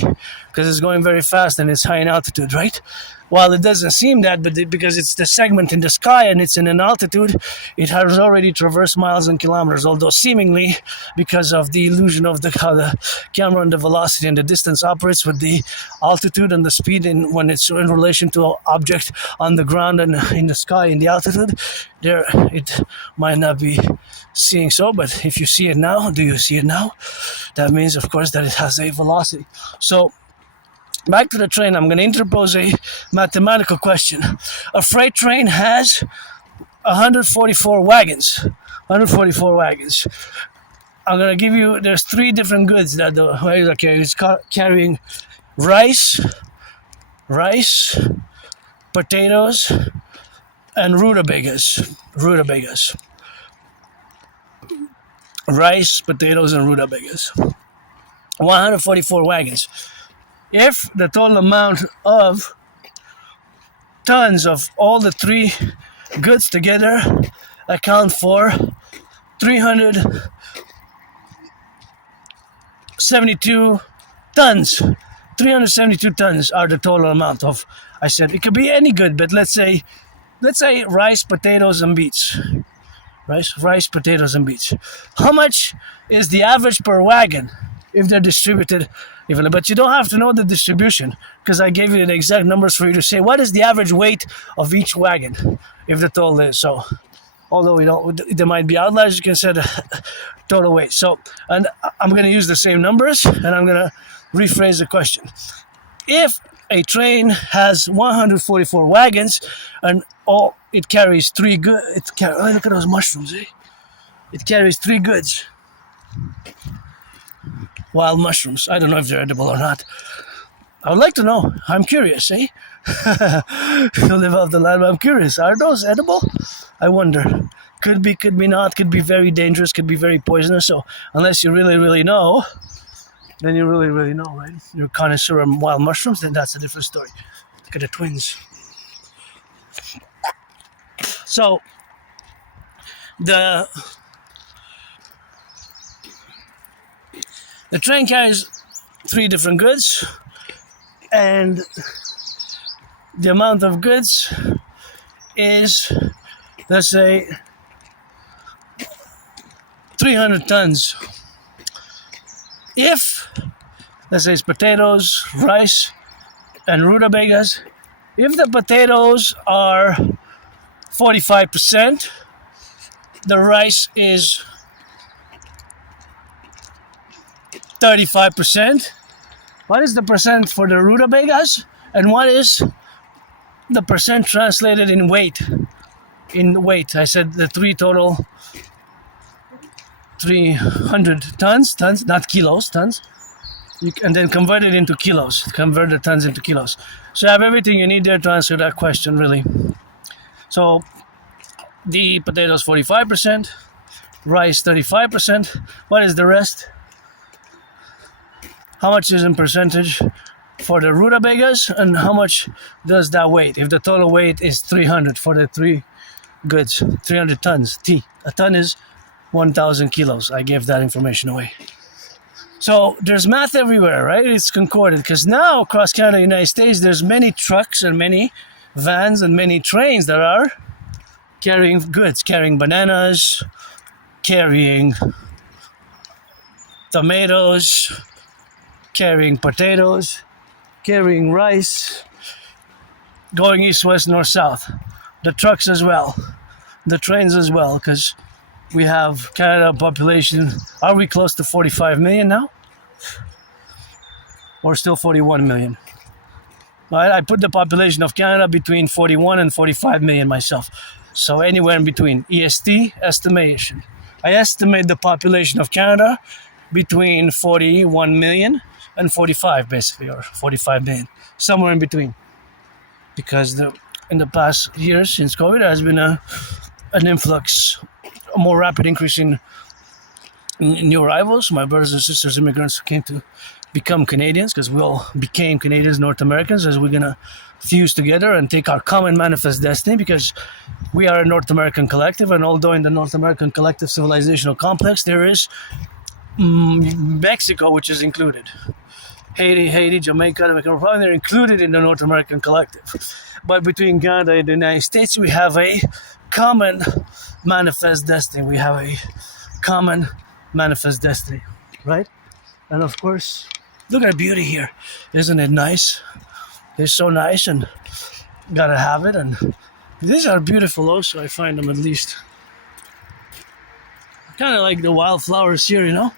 because it's going very fast and it's high in altitude, right? While it doesn't seem that, but because it's the segment in the sky and it's in an altitude, it has already traversed miles and kilometers, although seemingly, because of the illusion of how the camera and the velocity and the distance operates with the altitude and the speed when it's in relation to an object on the ground and in the sky in the altitude, there it might not be seeing so, but if you see it now, do you see it now? That means, of course, that it has a velocity. So, back to the train, I'm going to interpose a mathematical question. A freight train has 144 wagons. 144 wagons. I'm going to give you, there's 3 different goods that the wagons are carrying. It's carrying rice, potatoes, and rutabagas. Rice, potatoes, and rutabagas. 144 wagons. If the total amount of tons of all the 3 goods together account for 372 tons. 372 tons are the total amount of, I said, it could be any good, but let's say rice, potatoes, and beets. Rice, potatoes, and beets. How much is the average per wagon if they're distributed evenly? But you don't have to know the distribution, because I gave you the exact numbers for you to say what is the average weight of each wagon if the total is so. Although there might be outliers, you can set a total weight. So, and I'm going to use the same numbers, and I'm going to rephrase the question. If a train has 144 wagons and it carries 3 goods, look at those mushrooms, eh? It carries 3 goods. Wild mushrooms. I don't know if they're edible or not. I would like to know. I'm curious, eh? To live off the land, but I'm curious. Are those edible? I wonder. Could be not. Could be very dangerous. Could be very poisonous. So unless you really, really know, then you really, really know, right? You're a connoisseur of wild mushrooms, then that's a different story. Look at the twins. So the train carries 3 different goods, and the amount of goods is, let's say, 300 tons. If, let's say, it's potatoes, rice, and rutabagas, if the potatoes are 45%, the rice is 35%. What is the percent for the rutabagas? And what is the percent translated in weight. In weight, I said the three total 300 tons, not kilos, tons. And then convert it into kilos. Convert the tons into kilos. So you have everything you need there to answer that question, really. So the potatoes 45%, rice 35%. What is the rest? How much is in percentage for the rutabagas, and how much does that weight? If the total weight is 300 for the three goods, 300 tons. A ton is 1,000 kilos. I gave that information away. So there's math everywhere, right? It's concordant, because now across Canada, United States, there's many trucks and many vans and many trains that are carrying goods, carrying bananas, carrying tomatoes, carrying potatoes, carrying rice, going east, west, north, south. The trucks as well, the trains as well, because we have Canada population. Are we close to 45 million now? Or still 41 million? I put the population of Canada between 41 and 45 million myself. So anywhere in between. EST estimation. I estimate the population of Canada between 41 million and 45, basically, or 45 million. Somewhere in between. Because in the past years since COVID, there has been an influx, a more rapid increase in new arrivals. My brothers and sisters, immigrants who came to become Canadians, because we all became Canadians, North Americans, as we're going to fuse together and take our common manifest destiny, because we are a North American collective, and although in the North American collective civilizational complex there is Mexico, which is included. Haiti, Jamaica, Dominican Republic, they're included in the North American collective. But between Canada and the United States, we have a common manifest destiny. We have a common manifest destiny, right? And of course, look at the beauty here. Isn't it nice? It's so nice, and gotta have it. And these are beautiful also, I find them, at least. Kind of like the wildflowers here, you know?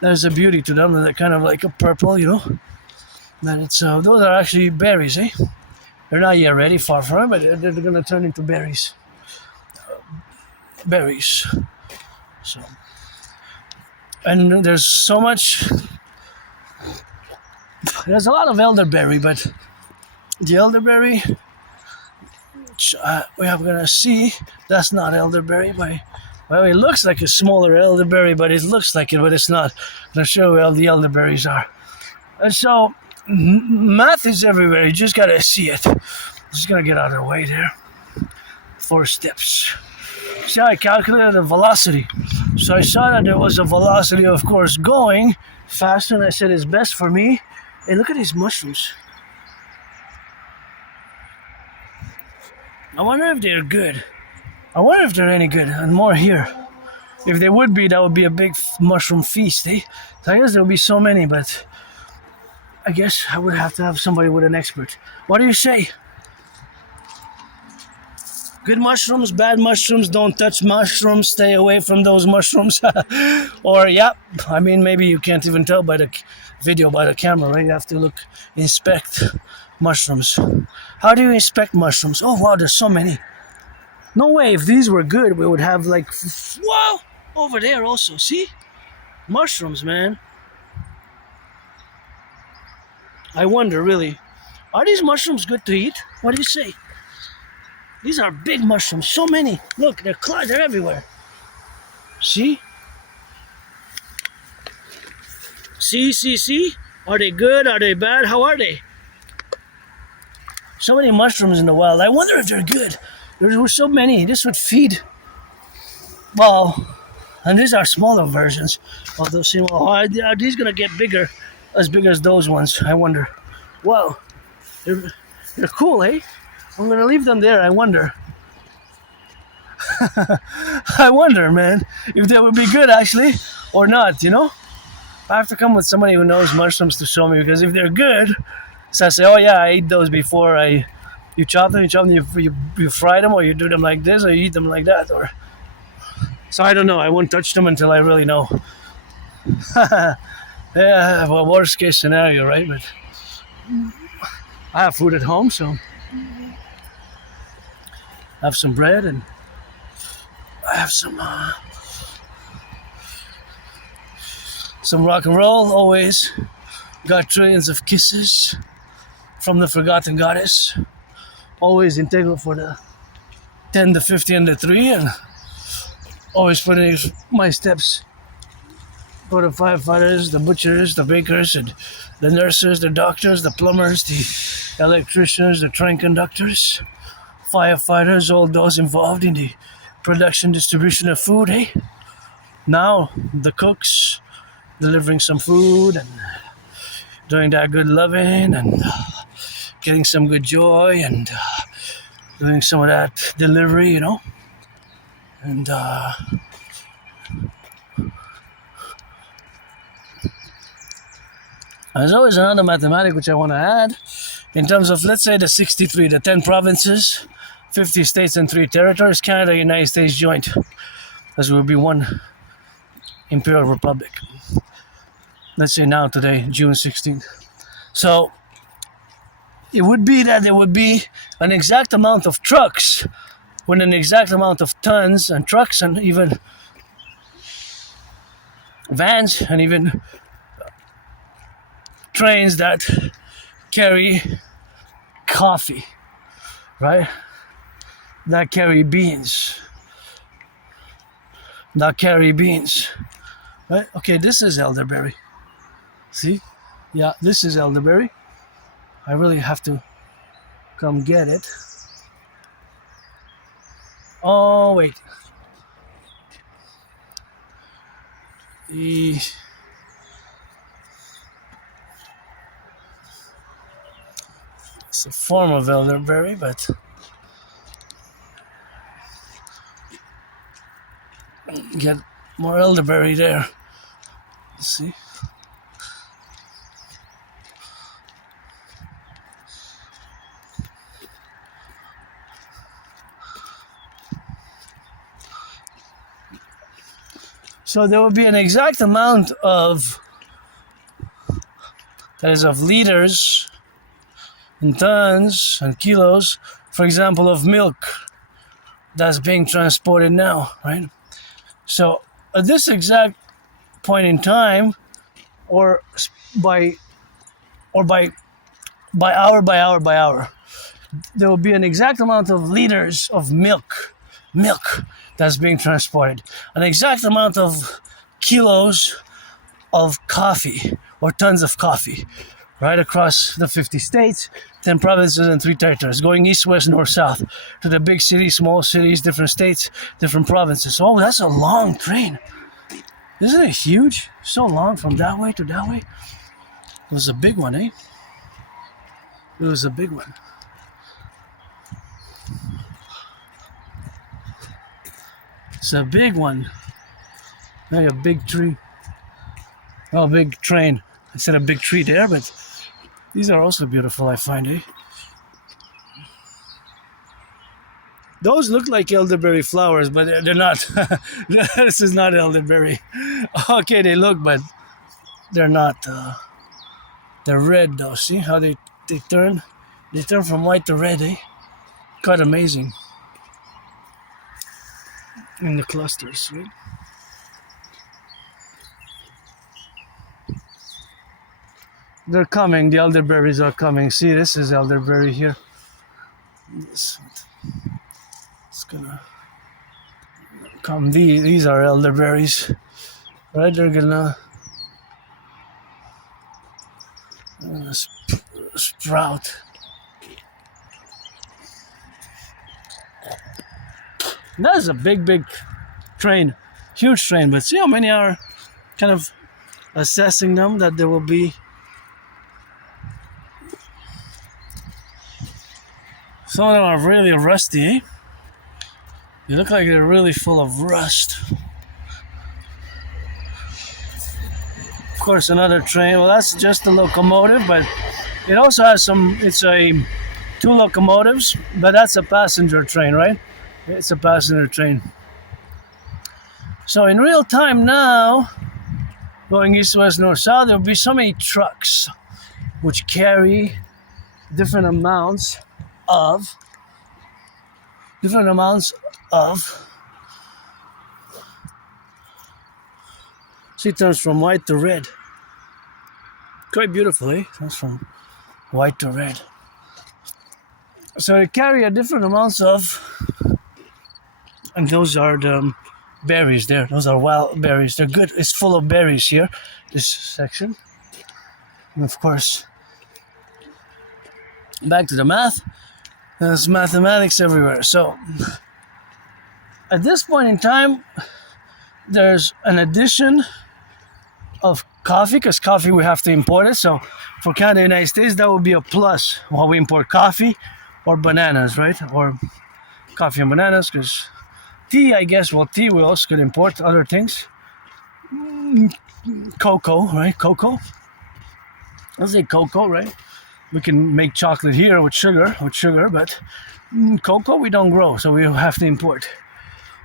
There's a beauty to them. They're kind of like a purple, you know? And it's those are actually berries, eh? They're not yet ready, far from it, but they're gonna turn into berries. Berries. So, and there's so much. There's a lot of elderberry, but the elderberry which we are gonna see, that's not elderberry. Well, it looks like a smaller elderberry, but it looks like it, but it's not. I'm gonna show you where all the elderberries are. And so, math is everywhere. You just gotta see it. Just gonna get out of the way there. 4 steps. See how I calculated the velocity. So I saw that there was a velocity, of course, going faster, and I said it's best for me. Hey, look at these mushrooms. I wonder if they're good. I wonder if they're any good, and more here. If they would be, that would be a big mushroom feast, eh? So I guess there would be so many, but I guess I would have to have somebody with an expert. What do you say? Good mushrooms, bad mushrooms, don't touch mushrooms, stay away from those mushrooms. Or, yeah, I mean, maybe you can't even tell by the video, by the camera, right? You have to inspect mushrooms. How do you inspect mushrooms? Oh, wow, there's so many. No way, if these were good, we would have wow, over there also, see? Mushrooms, man. I wonder, really, are these mushrooms good to eat? What do you say? These are big mushrooms, so many. Look, they're everywhere. See? See? Are they good? Are they bad? How are they? So many mushrooms in the wild. I wonder if they're good. There were so many. This would feed. Well, and these are smaller versions of those. Are these going to get bigger, as big as those ones? I wonder. Wow. They're cool, eh? I'm going to leave them there. I wonder. I wonder, man, if they would be good, actually, or not, you know? I have to come with somebody who knows mushrooms to show me, because if they're good, so I say, oh, yeah, I ate those before. You chop them, you fry them, or you do them like this, or you eat them like that. So I don't know. I won't touch them until I really know. Yeah, well, worst case scenario, right? But I have food at home, so have some bread, and I have some rock and roll. Always got trillions of kisses from the forgotten goddess. Always integral for the 10, the 50, and the 3, and always putting my steps for the firefighters, the butchers, the bakers, and the nurses, the doctors, the plumbers, the electricians, the train conductors, firefighters, all those involved in the production, distribution of food, eh? Now, the cooks delivering some food and doing that good loving and getting some good joy and doing some of that delivery, you know? And there's always another mathematic which I want to add in terms of, let's say, the 63, the 10 provinces, 50 states, and 3 territories, Canada, United States joint, as will be one Imperial Republic. Let's say now, today, June 16th. So it would be that there would be an exact amount of trucks with an exact amount of tons and trucks and even vans and even trains that carry coffee, right? That carry beans. Right? Okay, this is elderberry. See? Yeah, this is elderberry. I really have to come get it. Oh, wait. It's a form of elderberry, but get more elderberry there. See? So there will be an exact amount of, that is, of liters and tons and kilos, for example, of milk that's being transported now, right? So at this exact point in time, or by hour, there will be an exact amount of liters of milk that's being transported, an exact amount of kilos of coffee or tons of coffee, right across the 50 states, 10 provinces, and 3 territories, going east, west, north, south, to the big cities, small cities, different states, different provinces. Oh, that's a long train. Isn't it huge? So long from that way to that way. It was a big one, eh? It was a big one. It's a big one. Like a big tree. Oh, a big train. I said a big tree there, but these are also beautiful, I find, eh? Those look like elderberry flowers, but they're not. This is not elderberry. Okay, they look, but they're not. They're red, though. See how they turn? They turn from white to red, eh? Quite amazing. In the clusters, right? They're coming. The elderberries are coming. See, this is elderberry here. It's gonna come. These are elderberries, right? They're gonna sprout. That's a big train, huge train. But see how many are kind of assessing them, that there will be. Some of them are really rusty, eh? They look like they're really full of rust. Of course, another train. Well, that's just a locomotive, but it also has some. It's 2 locomotives, but that's a passenger train, right? It's a passenger train. So in real time now, going east, west, north, south, there will be so many trucks which carry different amounts of different amounts of. See, it turns from white to red. Quite beautiful, eh? It turns from white to red. So they carry a different amounts of, and those are the berries there. Those are wild berries. They're good. It's full of berries here, this section. And of course, back to the math. There's mathematics everywhere. So at this point in time, there's an addition of coffee, because coffee we have to import it. So for Canada, United States, that would be a plus while we import coffee or bananas, right? Or coffee and bananas, because tea, I guess, well, tea we also could import other things. Cocoa, right? Cocoa. Let's say cocoa, right? We can make chocolate here with sugar, but cocoa we don't grow, so we have to import.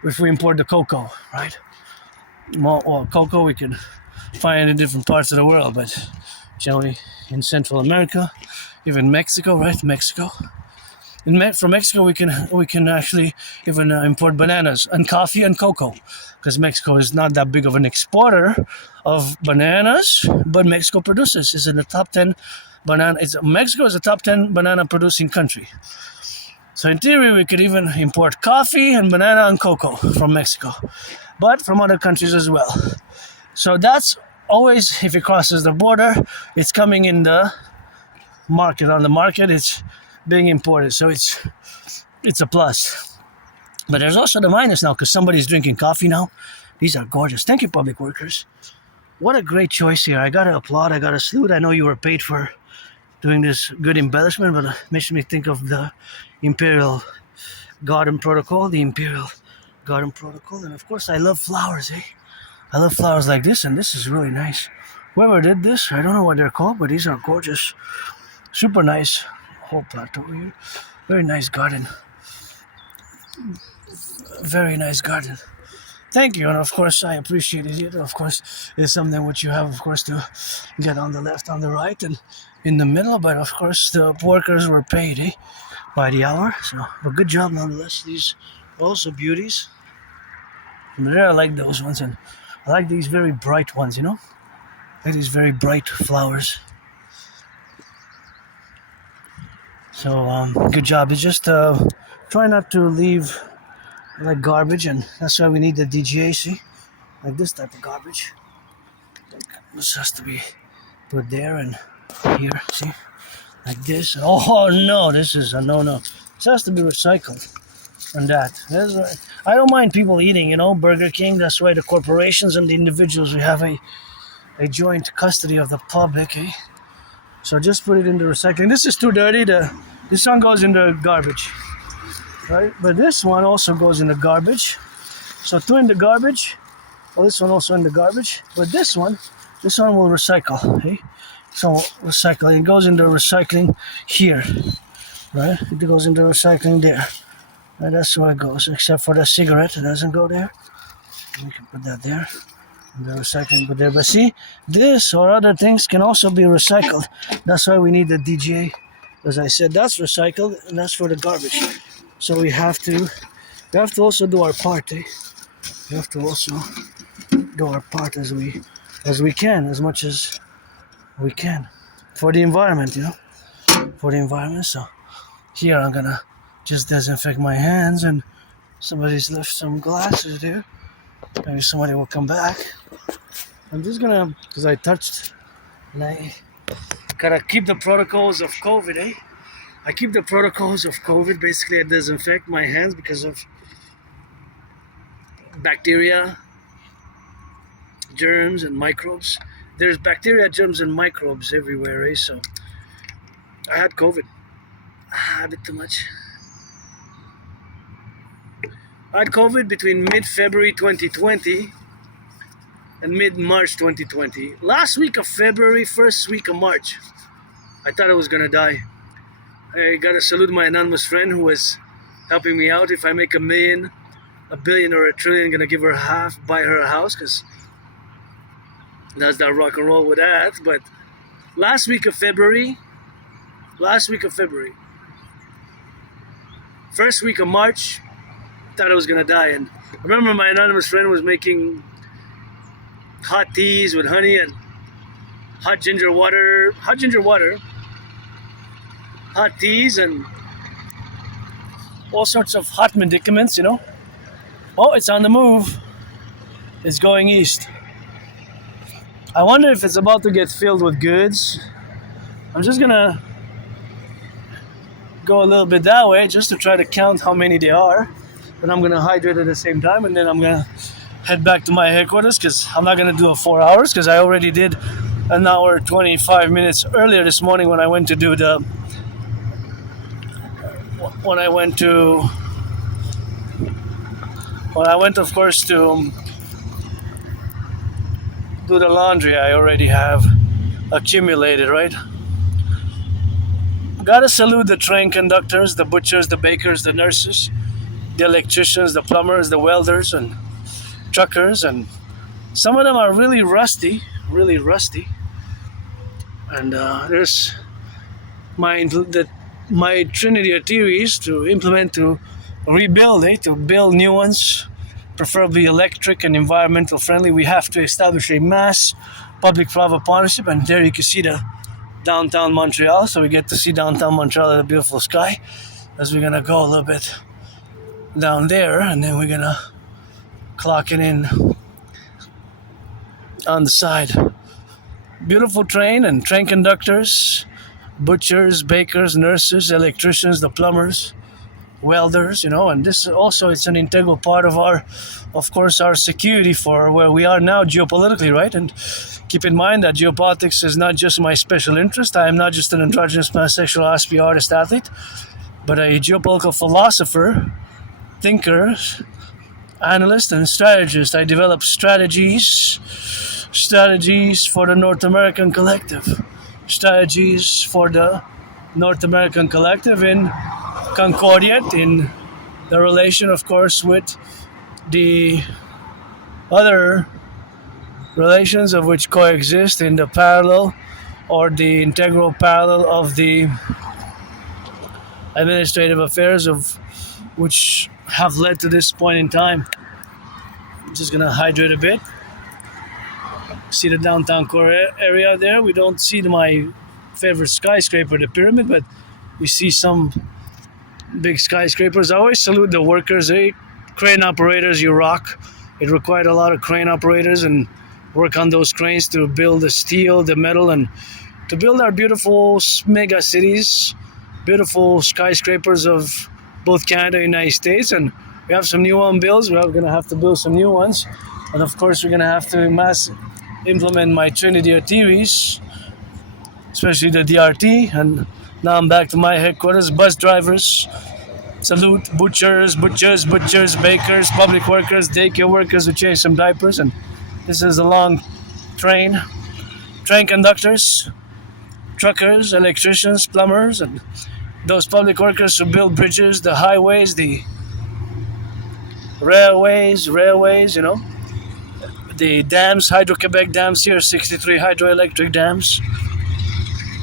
If we import the cocoa, right? Well, cocoa we can find in different parts of the world, but generally in Central America, even Mexico, right? Mexico. From Mexico, we can actually even import bananas and coffee and cocoa, because Mexico is not that big of an exporter of bananas, but Mexico produces. It's in the top 10 banana. Mexico is the top 10 banana producing country. So in theory, we could even import coffee and banana and cocoa from Mexico, but from other countries as well. So that's always, if it crosses the border, it's coming in the market. On the market, it's being imported, so it's a plus. But there's also the minus now, because somebody's drinking coffee now. These are gorgeous. Thank you, public workers. What a great choice here. I gotta applaud, I gotta salute. I know you were paid for doing this good embellishment, but it makes me think of the Imperial Garden Protocol, and of course I love flowers, eh? I love flowers like this, and this is really nice. Whoever did this, I don't know what they're called, but these are gorgeous. Super nice. Whole plateau here. Very nice garden. Very nice garden. Thank you, and of course I appreciate it. Of course, it's something which you have, of course, to get on the left, on the right, and in the middle. But of course, the workers were paid by the hour. So, a good job nonetheless. These also beauties. And there, I like those ones, and I like these very bright ones. I like these very bright flowers. So, good job. It's just try not to leave like garbage, and that's why we need the DGA, see? Like this type of garbage. This has to be put there and here, see? Like this. Oh no, this is a no-no. This has to be recycled. And that. I don't mind people eating, Burger King. That's why the corporations and the individuals, we have a joint custody of the public, eh? So just put it into recycling. This is too dirty. This one goes in the garbage, right? But this one also goes in the garbage. So two in the garbage. Well, this one also in the garbage. But this one will recycle, okay? So recycling, it goes into recycling here, right? It goes into recycling there. And that's where it goes, except for the cigarette. It doesn't go there. We can put that there. The recycling put there. But see, this or other things can also be recycled. That's why we need the DGA. As I said, that's recycled, and that's for the garbage. So we have to also do our part, eh? We have to also do our part as we can, as much as we can, for the environment, for the environment. So here I'm gonna just disinfect my hands, and somebody's left some glasses there. Maybe somebody will come back. I'm just gonna, because I touched, and I gotta keep the protocols of COVID, eh? I keep the protocols of COVID. Basically, I disinfect my hands because of bacteria, germs, and microbes. There's bacteria, germs, and microbes everywhere, eh? So I had COVID. A bit too much. I had COVID between mid-February 2020 and mid-March 2020. Last week of February, first week of March, I thought I was gonna die. I gotta salute my anonymous friend who was helping me out. If I make $1 million, $1 billion, or $1 trillion, I'm gonna give her half, buy her a house, because that's that rock and roll with that. But last week of February, first week of March, thought I was gonna die. And I remember my anonymous friend was making hot teas with honey and hot ginger water, hot teas, and all sorts of hot medicaments, Oh, it's on the move. It's going east. I wonder if it's about to get filled with goods. I'm just gonna go a little bit that way just to try to count how many there are. But I'm gonna hydrate at the same time, and then I'm gonna head back to my headquarters because I'm not gonna do a 4 hours because I already did an hour 25 minutes earlier this morning when I went to do the when I went of course to do the laundry I already have accumulated, right? Gotta salute the train conductors, the butchers, the bakers, the nurses, the electricians, the plumbers, the welders, and truckers, and some of them are really rusty. And there's my Trinity of theories to implement to rebuild, to build new ones, preferably electric and environmental friendly. We have to establish a mass public-private partnership, and there you can see the downtown Montreal, so we get to see downtown Montreal at a beautiful sky as we're gonna go a little bit down there, and then we're gonna clock it in on the side. Beautiful train and train conductors, butchers, bakers, nurses, electricians, the plumbers, welders, and this also, it's an integral part of our security for where we are now geopolitically, right? And keep in mind that geopolitics is not just my special interest. I am not just an androgynous pansexual Aspie artist athlete, but a geopolitical philosopher, thinker, analyst, and strategist. I develop strategies for the North American Collective. Strategies for the North American Collective in Concordiate, in the relation, of course, with the other relations of which coexist in the parallel or the integral parallel of the administrative affairs of which have led to this point in time. I'm just gonna hydrate a bit. See the downtown core area there. We don't see my favorite skyscraper, the pyramid, but we see some big skyscrapers. I always salute the workers, crane operators. You rock. It required a lot of crane operators and work on those cranes to build the steel, the metal, and to build our beautiful mega cities, beautiful skyscrapers of both Canada and United States. And we have some new one builds. We're going to have to build some new ones. And of course, we're going to have to implement my Trinity of theories, especially the DRT. And now I'm back to my headquarters. Bus drivers, salute butchers, bakers, public workers, daycare workers who change some diapers. And this is a long train conductors, truckers, electricians, plumbers, and those public workers who build bridges, the highways, the railways, the dams, Hydro-Quebec dams here, 63 hydroelectric dams.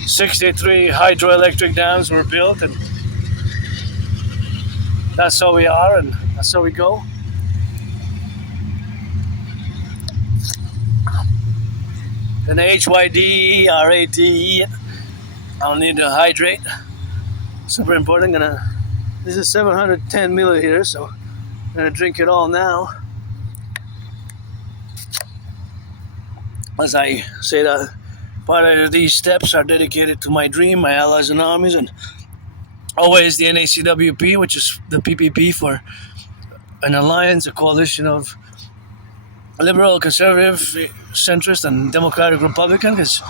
63 hydroelectric dams were built, and that's how we are, and that's how we go. And HYD, RATE, I'll need to hydrate. Super important. This is 710 milliliters, so I'm gonna drink it all now. As I say that part of these steps are dedicated to my dream, my allies and armies, and always the N.A.C.W.P, which is the PPP for an alliance, a coalition of liberal, conservative, centrist, and democratic Republican, because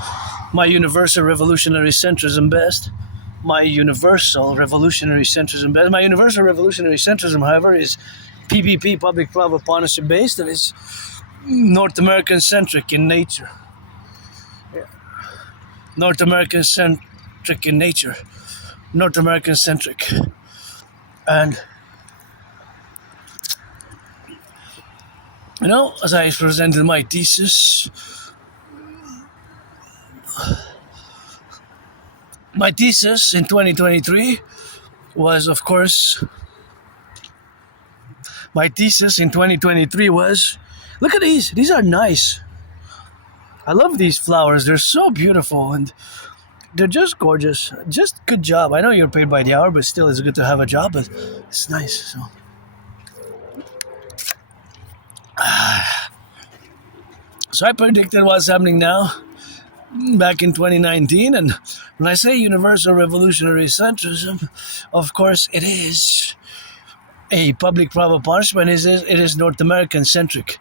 my universal revolutionary centrism best. My universal revolutionary centrism, however, is PPP, public-private partnership based, and it's North American centric in nature. North American centric. And as I presented my thesis, in 2023 was, of course, My thesis in 2023 was, look at these. These are nice. I love these flowers. They're so beautiful and they're just gorgeous. Just good job. I know you're paid by the hour, but still it's good to have a job, but it's nice. So I predicted what's happening now back in 2019, and when I say universal revolutionary centrism, of course it is a public private punishment. It is North American centric.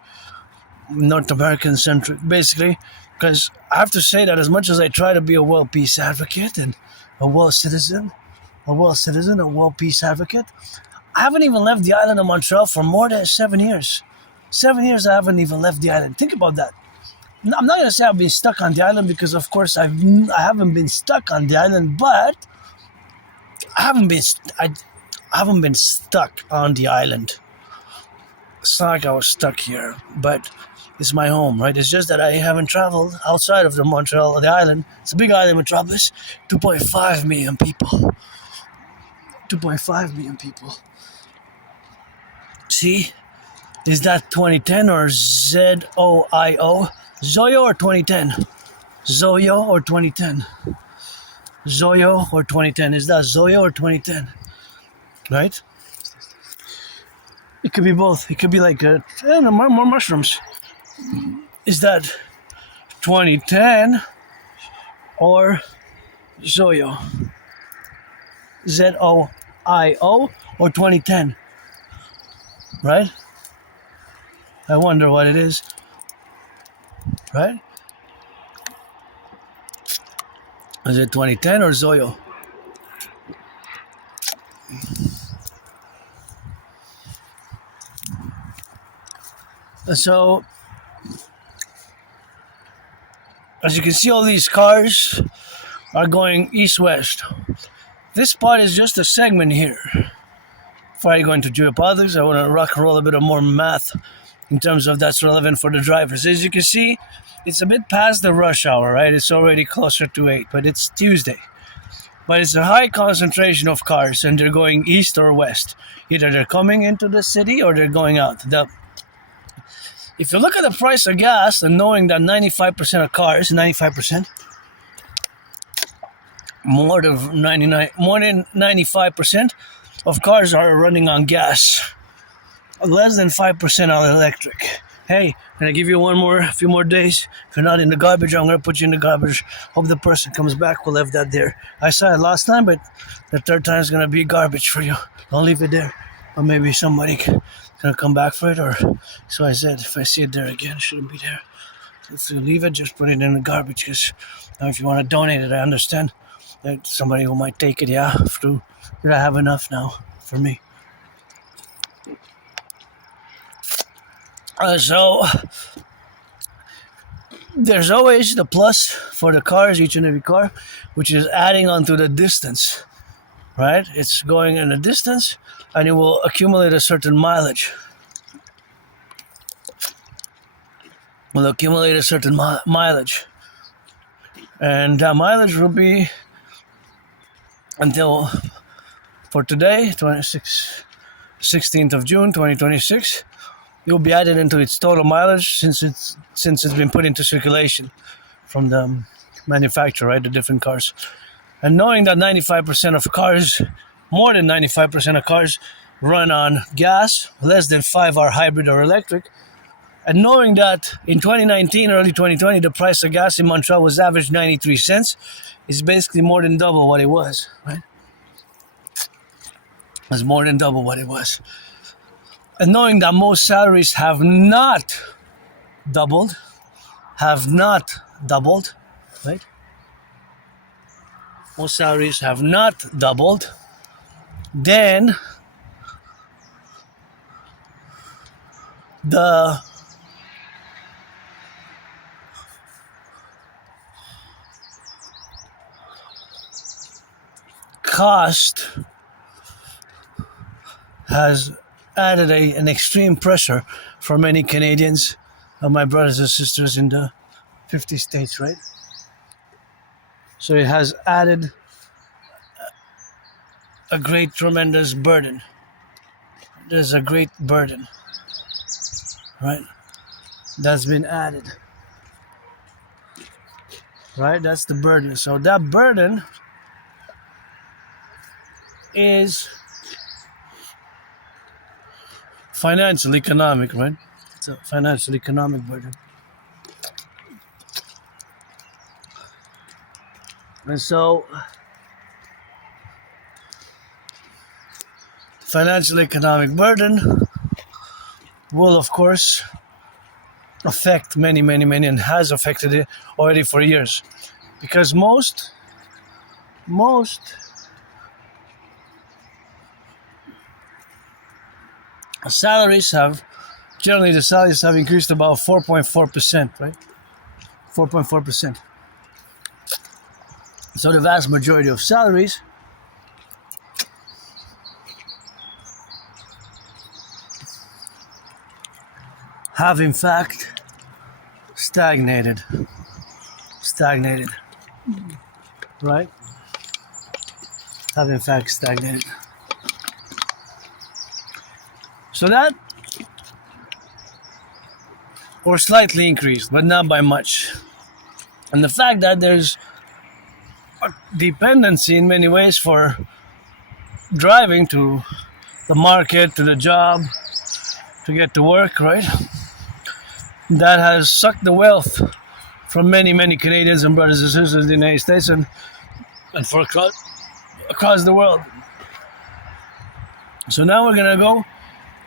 Basically, because I have to say that as much as I try to be a world peace advocate and a world peace advocate, I haven't even left the island of Montreal for more than 7 years. 7 years I haven't even left the island. Think about that. I'm not going to say I've been stuck on the island because, of course, I haven't been stuck on the island, but I haven't been stuck on the island. It's not like I was stuck here, but it's my home, right? It's just that I haven't traveled outside of the Montreal, the island. It's a big island metropolis, 2.5 million people. 2.5 million people. See? Is that 2010 or ZOIO? Zoyo or 2010? Zoyo or 2010? Zoyo or 2010? Is that Zoyo or 2010? Right? It could be both. It could be like more mushrooms. Is that 2010 or Zoyo? ZOIO or 2010? Right? I wonder what it is. Right? Is it 2010 or Zoyo? So, as you can see, all these cars are going east-west. This part is just a segment here. Before I go into geopolitics, I want to rock and roll a bit of more math in terms of that's relevant for the drivers. As you can see, it's a bit past the rush hour, right? It's already closer to 8, but it's Tuesday. But it's a high concentration of cars, and they're going east or west. Either they're coming into the city or they're going out. If you look at the price of gas and knowing that 95% of cars, 95%, more than 95% of cars are running on gas. Less than 5% on electric. Hey, can I give you a few more days? If you're not in the garbage, I'm going to put you in the garbage. Hope the person comes back. We'll leave that there. I saw it last time, but the third time is going to be garbage for you. Don't leave it there. Or maybe somebody going to come back for it. Or so I said, if I see it there again, it shouldn't be there. If you leave it, just put it in the garbage. Because if you want to donate it, I understand that somebody who might take it, I have enough now for me. So there's always the plus for the cars, each and every car, which is adding onto the distance, right? It's going in a distance and it will accumulate a certain mileage. And that mileage will be until for today, 16th of June, 2026. It will be added into its total mileage since it's been put into circulation from the manufacturer, right? The different cars. And knowing that 95% of cars, more than 95% of cars run on gas, less than 5 are hybrid or electric. And knowing that in 2019, early 2020, the price of gas in Montreal was average 93 cents, it's basically more than double what it was, right? It's more than double what it was. And knowing that most salaries have not doubled, right? Most salaries have not doubled, then the cost has added an extreme pressure for many Canadians, my brothers and sisters in the 50 states, right? So it has added a great, tremendous burden. there's a great burden, right? That's been added, right? That's the burden. So that burden is financial economic, right? It's a financial economic burden. And so financial economic burden will of course affect many and has affected it already for years, because most salaries have generally the salaries have increased about 4.4%, right? 4.4%. So the vast majority of salaries have in fact stagnated, right? Have in fact stagnated. So that, or slightly increased, but not by much. And the fact that there's a dependency in many ways for driving to the market, to the job, to get to work, right? That has sucked the wealth from many Canadians and brothers and sisters in the United States and for across the world. So now we're gonna go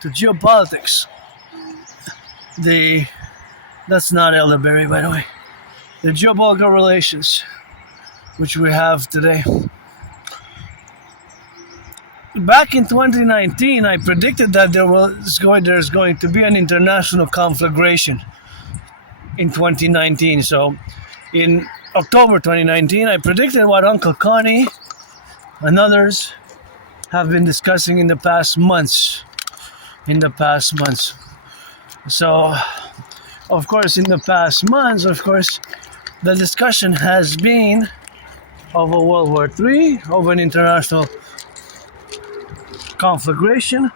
to geopolitics. That's not elderberry, by the way. The geopolitical relations, which we have today. Back in 2019, I predicted that there's going to be an international conflagration in 2019. So in October 2019, I predicted what Uncle Connie and others have been discussing in the past months. So, of course, in the past months, the discussion has been of a World War III, of an international conflagration,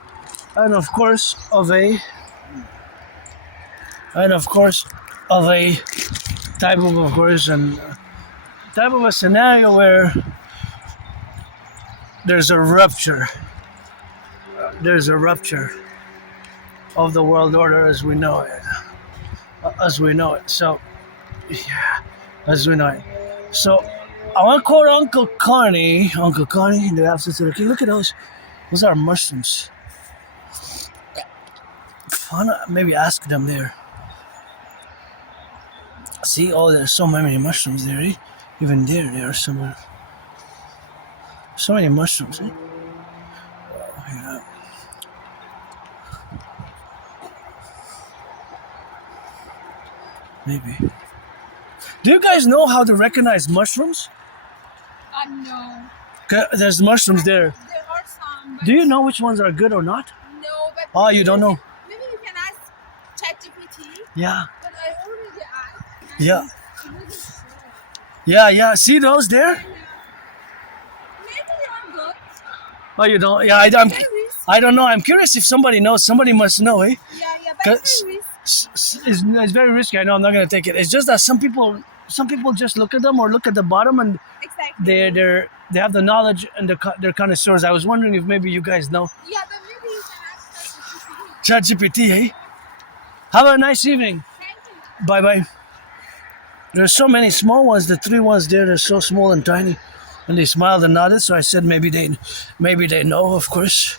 and of course of a type of a scenario where there's a rupture of the world order as we know it. So I want to quote Uncle Connie in the absence of the king. Look at those are mushrooms. Maybe ask them there. See, there's so many mushrooms there, eh? Even there are some. So many mushrooms, eh? Oh, yeah. Maybe. Do you guys know how to recognize mushrooms? No. There's mushrooms there. There are some. Do you know which ones are good or not? No, but. Oh, you don't know? Maybe you can ask ChatGPT. Yeah. But I already asked. Yeah. It wasn't sure. Yeah. See those there? Maybe I'm good. Oh, you don't? Yeah, I don't know. I'm curious if somebody knows. Somebody must know, eh? Yeah, but it's very risky. It's very risky. I know. I'm not gonna take it. It's just that some people just look at them or look at the bottom and exactly. they have the knowledge and they're connoisseurs. I was wondering if maybe you guys know. Yeah, but maybe you can ask ChatGPT, eh? Have a nice evening. Thank you. Bye. There's so many small ones. The 3 ones there, they're so small and tiny, and they smiled and nodded. So I said maybe they know. Of course,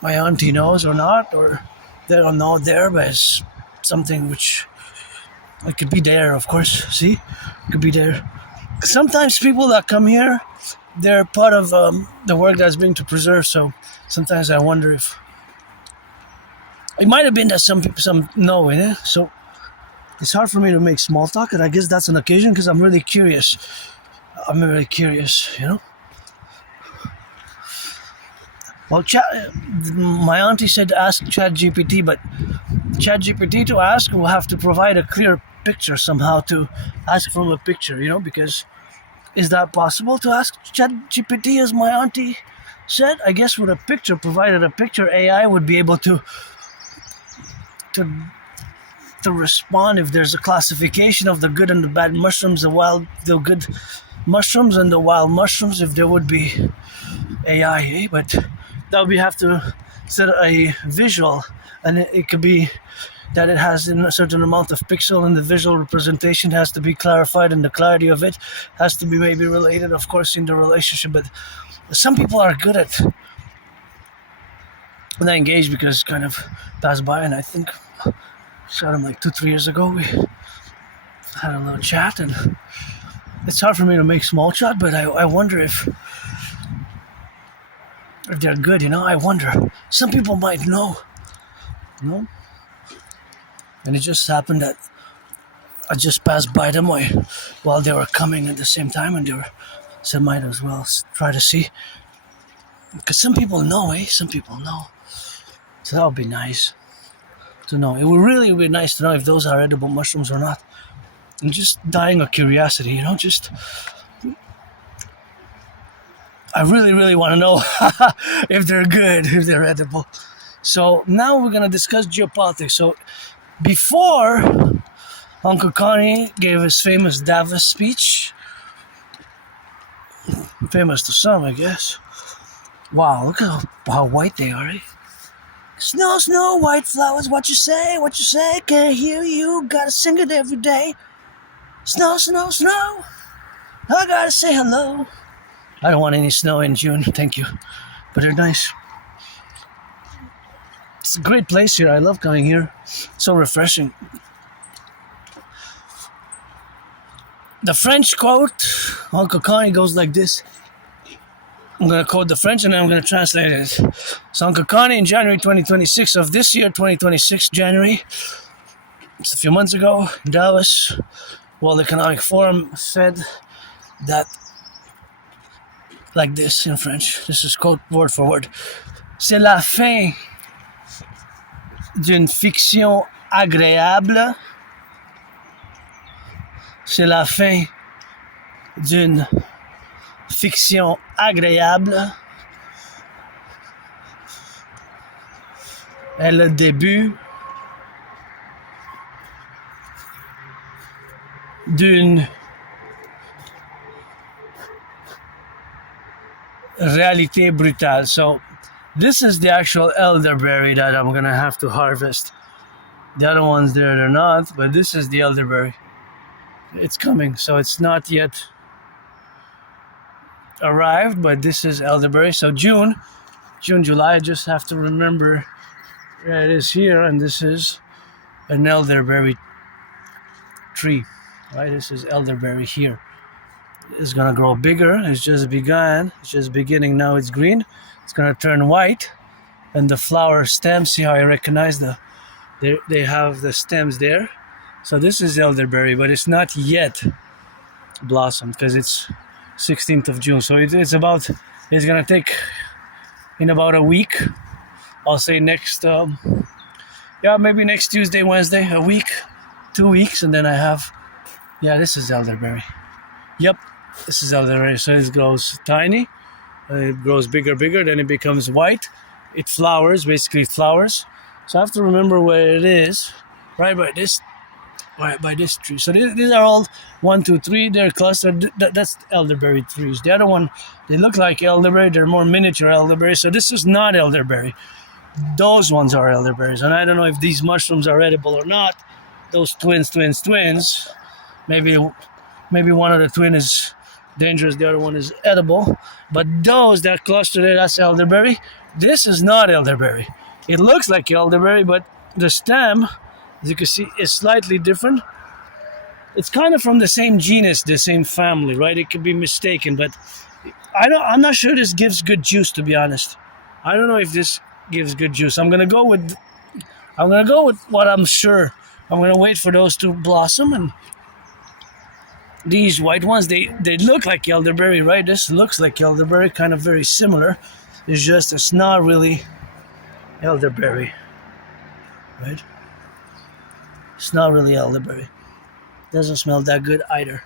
my auntie knows or not, or they don't know there, but it's something which it could be there. Of course, see, it could be there. Sometimes people that come here, they're part of the work that's being to preserve. So sometimes I wonder if it might have been that some know it. So it's hard for me to make small talk, and I guess that's an occasion because I'm really curious. You know. Well, my auntie said to ask ChatGPT, but ChatGPT to ask will have to provide a clear picture somehow, to ask from a picture, you know, because is that possible to ask ChatGPT as my auntie said, I guess with a picture, provided a picture, AI would be able to to respond if there's a classification of the good and the bad mushrooms, the good mushrooms and the wild mushrooms, if there would be AI, but that we have to set a visual, and it could be that it has a certain amount of pixel, and the visual representation has to be clarified, and the clarity of it has to be maybe related, of course, in the relationship. But some people are good at and I engaged because kind of passed by, and I think shot him like 2-3 years ago. We had a little chat, and it's hard for me to make small chat, but I wonder if they're good, I wonder. Some people might know, and it just happened that I just passed by them while they were coming at the same time, and so might as well try to see, because some people know, some people know. So that would be nice to know. It would really be nice to know if those are edible mushrooms or not. And just dying of curiosity, just I really, really want to know if they're good, if they're edible. So now we're going to discuss geopolitics. So before Uncle Connie gave his famous Davos speech, famous to some, I guess. Wow, look at how white they are, Snow, snow, white flowers, what you say, can't hear you, gotta sing it every day. Snow, snow, snow, I gotta say hello. I don't want any snow in June, thank you, but they're nice. It's a great place here, I love coming here, so refreshing. The French quote, Uncle Connie, goes like this. I'm going to quote the French and then I'm going to translate it. So Uncle Connie in January 2026 of this year, 2026, January, it's a few months ago, in Davos, World Economic Forum said that, like this in French, this is quote word for word. C'est la fin d'une fiction agréable. C'est la fin d'une fiction agréable est le début d'une réalité brutale. So this is the actual elderberry that I'm gonna have to harvest. The other ones there, they're not, but this is the elderberry. It's coming, so it's not yet arrived, but this is elderberry. So June, July, I just have to remember it is here, and this is an elderberry tree, right? This is elderberry here. It's gonna grow bigger. It's just begun. It's just beginning now. It's green. It's gonna turn white, and the flower stems. See how I recognize they have the stems there. So this is elderberry, but it's not yet blossomed because it's 16th of June. So it's gonna take in about a week. I'll say maybe next Tuesday, Wednesday, a week, 2 weeks, and then I have, this is elderberry. Yep, this is elderberry. So it grows tiny, it grows bigger, then it becomes white. It flowers, basically it flowers. So I have to remember where it is, right by this tree. So these are all 1, 2, 3. They're clustered. That's elderberry trees. The other one, they look like elderberry. They're more miniature elderberry. So this is not elderberry. Those ones are elderberries. And I don't know if these mushrooms are edible or not. Those twins. Maybe one of the twin is dangerous. The other one is edible. But those that cluster there, that's elderberry. This is not elderberry. It looks like elderberry, but the stem, as you can see, is slightly different. It's kind of from the same genus, the same family, right? It could be mistaken, but I'm not sure this gives good juice, to be honest. I don't know if this gives good juice. I'm gonna go with what I'm sure. I'm gonna wait for those to blossom, and these white ones, they look like elderberry, right? This looks like elderberry, kind of very similar. It's not really elderberry, right? It's not really elderberry. Doesn't smell that good either.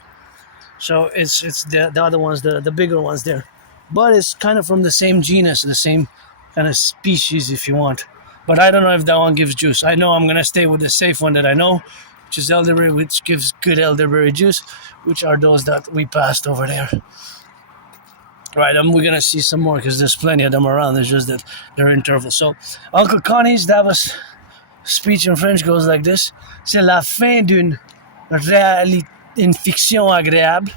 So it's the other ones, the bigger ones there. but it's kind of from the same genus, the same kind of species, if you want. But I don't know if that one gives juice. I know I'm gonna stay with the safe one that I know, which is elderberry, which gives good elderberry juice, which are those that we passed over there. Right, we're gonna see some more because there's plenty of them around. It's just that they're intervals. So, Uncle Connie's Davos speech in French goes like this: C'est la fin d'une une fiction agréable.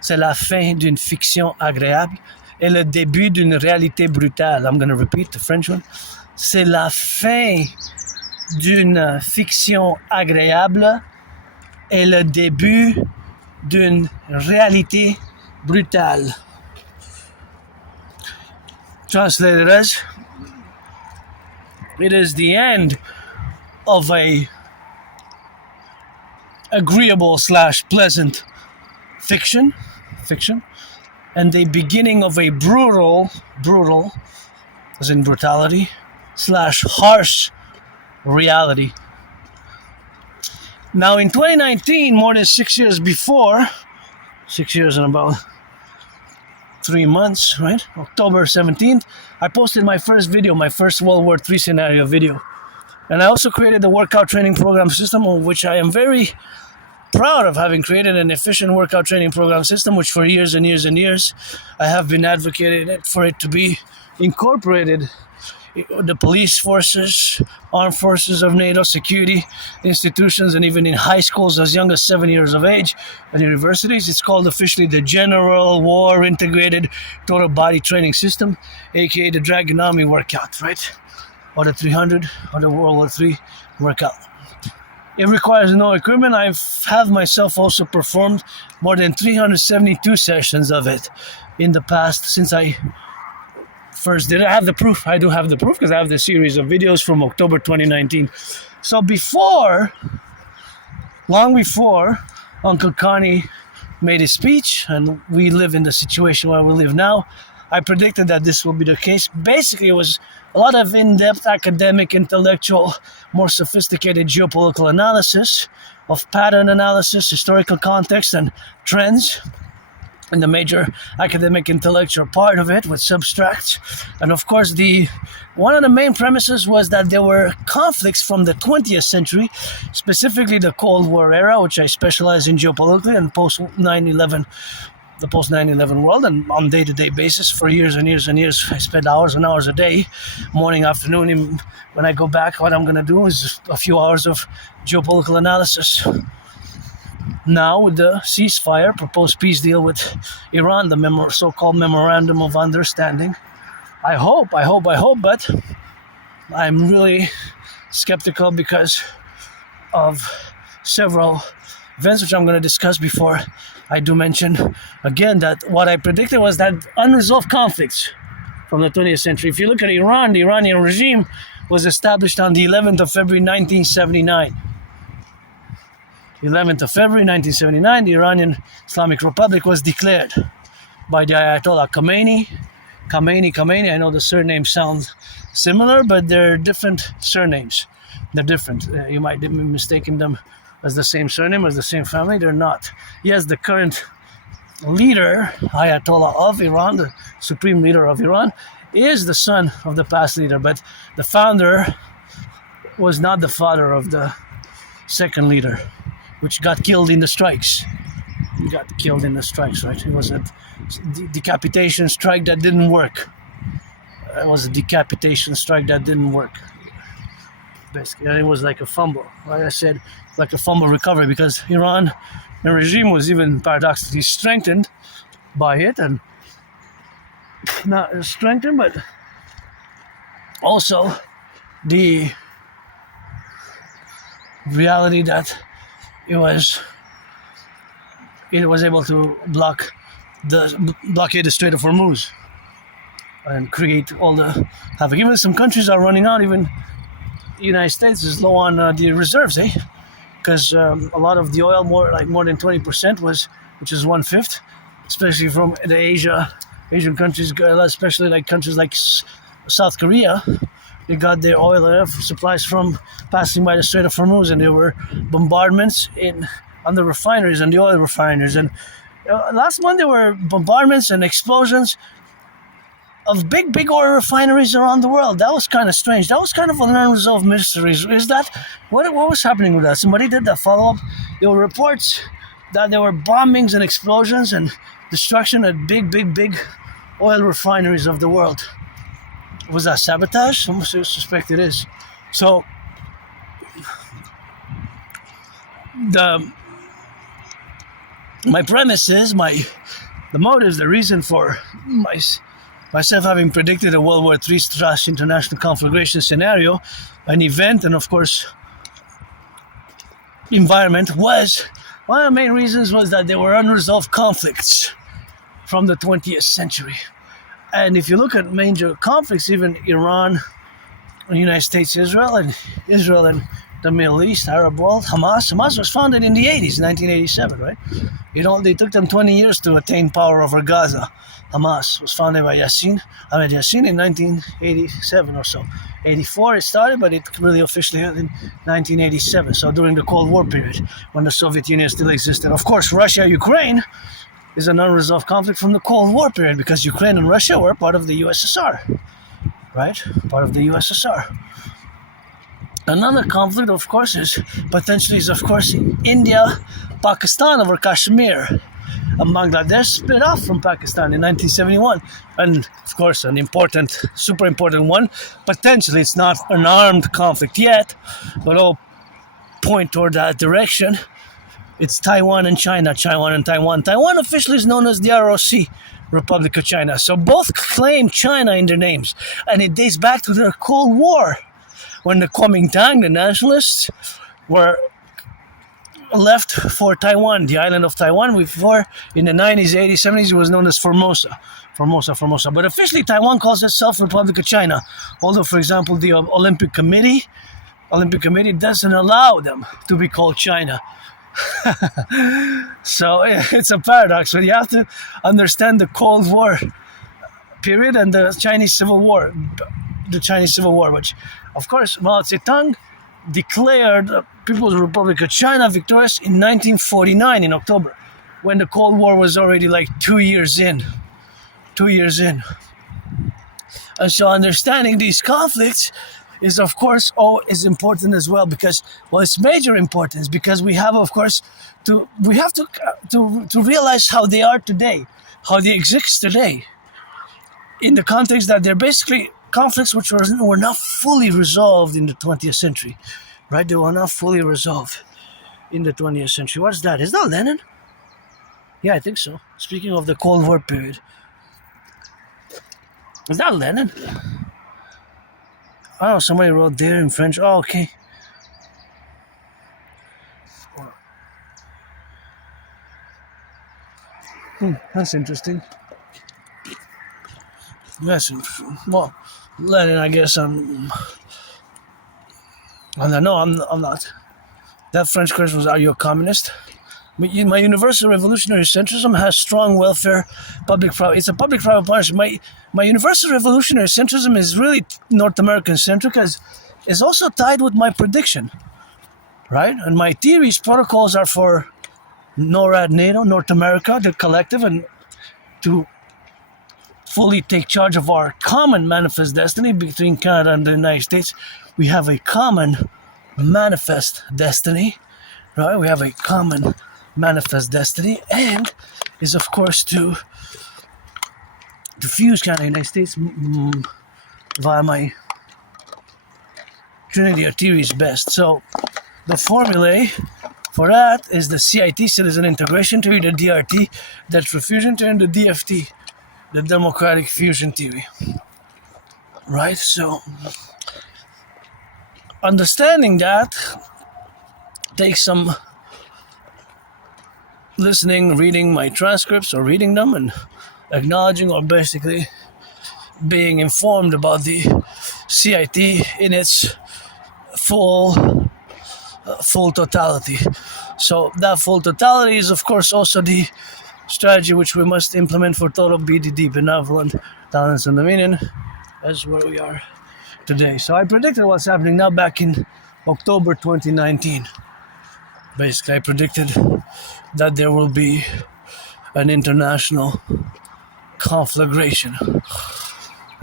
C'est la fin d'une fiction agréable et le début d'une réalité brutale. I'm gonna repeat the French one. C'est la fin d'une fiction agréable et le début d'une réalité brutale. Translated as, it is the end of a agreeable / pleasant fiction, and the beginning of a brutal, as in brutality, / harsh reality. Now in 2019, more than 6 years before, 6 years and about 3 months, right? October 17th, I posted my first video, my first World War III scenario video. And I also created the workout training program system, of which I am very proud of having created an efficient workout training program system, which for years and years and years, I have been advocating for it to be incorporated the police forces, armed forces of NATO, security institutions, and even in high schools as young as 7 years of age, and universities. It's called officially the General War Integrated Total Body Training System, aka the Draconis workout, right? Or the 300, or the World War III workout. It requires no equipment. I have myself also performed more than 372 sessions of it in the past since I first did. I have the proof. I do have the proof because I have the series of videos from October 2019. So long before Uncle Connie made his speech and we live in the situation where we live now, I predicted that this will be the case. Basically, it was a lot of in-depth academic, intellectual, more sophisticated geopolitical analysis of pattern analysis, historical context, and trends. And the major academic intellectual part of it with substracts. And of course, one of the main premises was that there were conflicts from the 20th century, specifically the Cold War era, which I specialize in geopolitically and post 9/11, the post 9/11 world, and on day-to-day basis for years and years and years. I spend hours and hours a day, morning, afternoon. Even when I go back, what I'm going to do is a few hours of geopolitical analysis. Now, with the ceasefire, proposed peace deal with Iran, the so-called Memorandum of Understanding, I hope, but I'm really skeptical because of several events which I'm going to discuss before I do mention again that what I predicted was that unresolved conflicts from the 20th century. If you look at Iran, the Iranian regime was established on the 11th of February 1979. 11th of February 1979, the Iranian Islamic Republic was declared by the Ayatollah Khomeini. Khomeini, I know the surnames sound similar, but they're different surnames. They're different. You might be mistaking them as the same surname, as the same family. They're not. Yes, the current leader, Ayatollah of Iran, the supreme leader of Iran, is the son of the past leader, but the founder was not the father of the second leader, which got killed in the strikes. Right? It was a decapitation strike that didn't work. Basically, and it was like a fumble. Like I said, like a fumble recovery because Iran, the regime was even paradoxically strengthened by it, and not strengthened, but also the reality that it was able to blockade the Strait of Hormuz and create all the havoc. Even some countries are running out. Even the United States is low on the reserves, because a lot of the oil, more than 20% which is 1/5, especially from the Asian countries, especially like countries like South Korea. They got their oil supplies from passing by the Strait of Hormuz, and there were bombardments on the refineries and the oil refineries. And last month there were bombardments and explosions of big oil refineries around the world. That was kind of strange. That was kind of an unresolved mystery. Is that what was happening with that? Somebody did that follow-up. There were reports that there were bombings and explosions and destruction at big oil refineries of the world. Was that sabotage? Some suspect it is. So my premise is the motives, the reason for myself having predicted a World War III / international conflagration scenario, an event, and of course environment, was one of the main reasons was that there were unresolved conflicts from the 20th century. And if you look at major conflicts, even Iran, the United States, Israel and the Middle East, Arab world, Hamas was founded in the 80s, 1987, right? They took them 20 years to attain power over Gaza. Hamas was founded by Yassin in 1987 or so. 84 it started, but it really officially held in 1987, so during the Cold War period, when the Soviet Union still existed. Of course, Russia-Ukraine is an unresolved conflict from the Cold War period, because Ukraine and Russia were part of the USSR, right? Part of the USSR. Another conflict, of course, is India, Pakistan over Kashmir. And Bangladesh split off from Pakistan in 1971. And, of course, super important one. Potentially, it's not an armed conflict yet, but all point toward that direction. It's Taiwan and China, Taiwan officially is known as the ROC, Republic of China. So both claim China in their names. And it dates back to the Cold War, when the Kuomintang, the nationalists, were left for Taiwan, the island of Taiwan. Before, in the 90s, 80s, 70s, it was known as Formosa. But officially, Taiwan calls itself Republic of China. Although, for example, the Olympic Committee doesn't allow them to be called China. So it's a paradox. But you have to understand the Cold War period and the Chinese Civil War, which, of course, Mao Zedong declared People's Republic of China victorious in 1949 in October, when the Cold War was already like 2 years in. And so understanding these conflicts is, of course, is important as well, because, well, it's major importance, because we have, of course, to realize how they are today, how they exist today, in the context that they're basically conflicts which were not fully resolved in the 20th century, right? They were not fully resolved in the 20th century. What's that? Is that Lenin? Yeah, I think so. Speaking of the Cold War period. Is that Lenin? Oh, somebody wrote there in French. Oh, okay. That's interesting. Well, Lenin, I guess I don't know. I'm not. That French question was, "Are you a communist?" My universal revolutionary centrism has strong welfare, it's a public-private partnership. My universal revolutionary centrism is really North American centric, as is also tied with my prediction, right? And my theories, protocols are for NORAD, NATO, North America, the collective, and to fully take charge of our common manifest destiny between Canada and the United States. We have a common manifest destiny, right? We have a common manifest destiny, and is, of course, to fuse Canada and the United States via my Trinity of theories best. So the formulae for that is the CIT, Citizen Integration Theory, the DRT, that's fusion theory, and the DFT, the Democratic Fusion Theory. Right? So understanding that takes some listening, reading my transcripts, or reading them and acknowledging, or basically being informed about the CIT in its full totality. So that full totality is, of course, also the strategy which we must implement for total BDD, benevolent balance and dominion, as where we are today. So I predicted what's happening now back in October 2019. Basically, I predicted that there will be an international conflagration.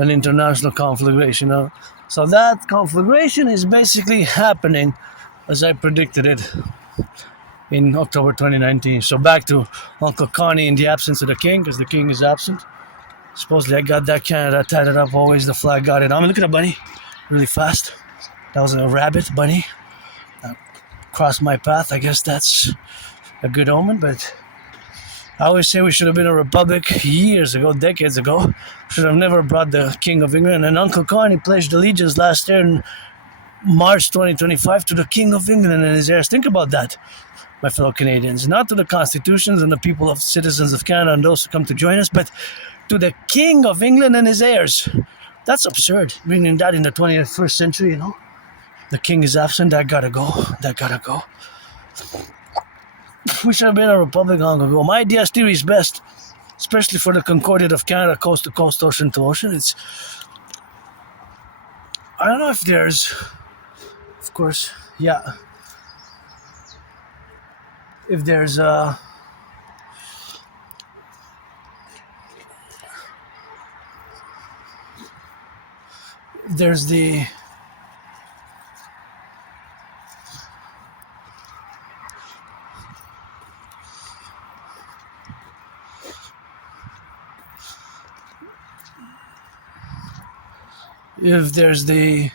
an international conflagration. So that conflagration is basically happening as I predicted it in October 2019. So back to Uncle Connie in the absence of the king, because the king is absent. Supposedly I got that Canada tatted up, always the flag got it. I'm looking at a bunny really fast. That was a rabbit bunny. Crossed my path. I guess that's a good omen, but I always say we should have been a republic years ago, decades ago. Should have never brought the King of England. And Uncle Connie pledged allegiance last year in March 2025 to the King of England and his heirs. Think about that, my fellow Canadians. Not to the constitutions and the people of citizens of Canada and those who come to join us, but to the King of England and his heirs. That's absurd, bringing that in the 21st century, The king is absent, that gotta go. We should have been a republic long ago. My ideas theory is best, especially for the Concordiate of Canada, coast to coast, ocean to ocean. I don't know if there's, of course, yeah. If there's the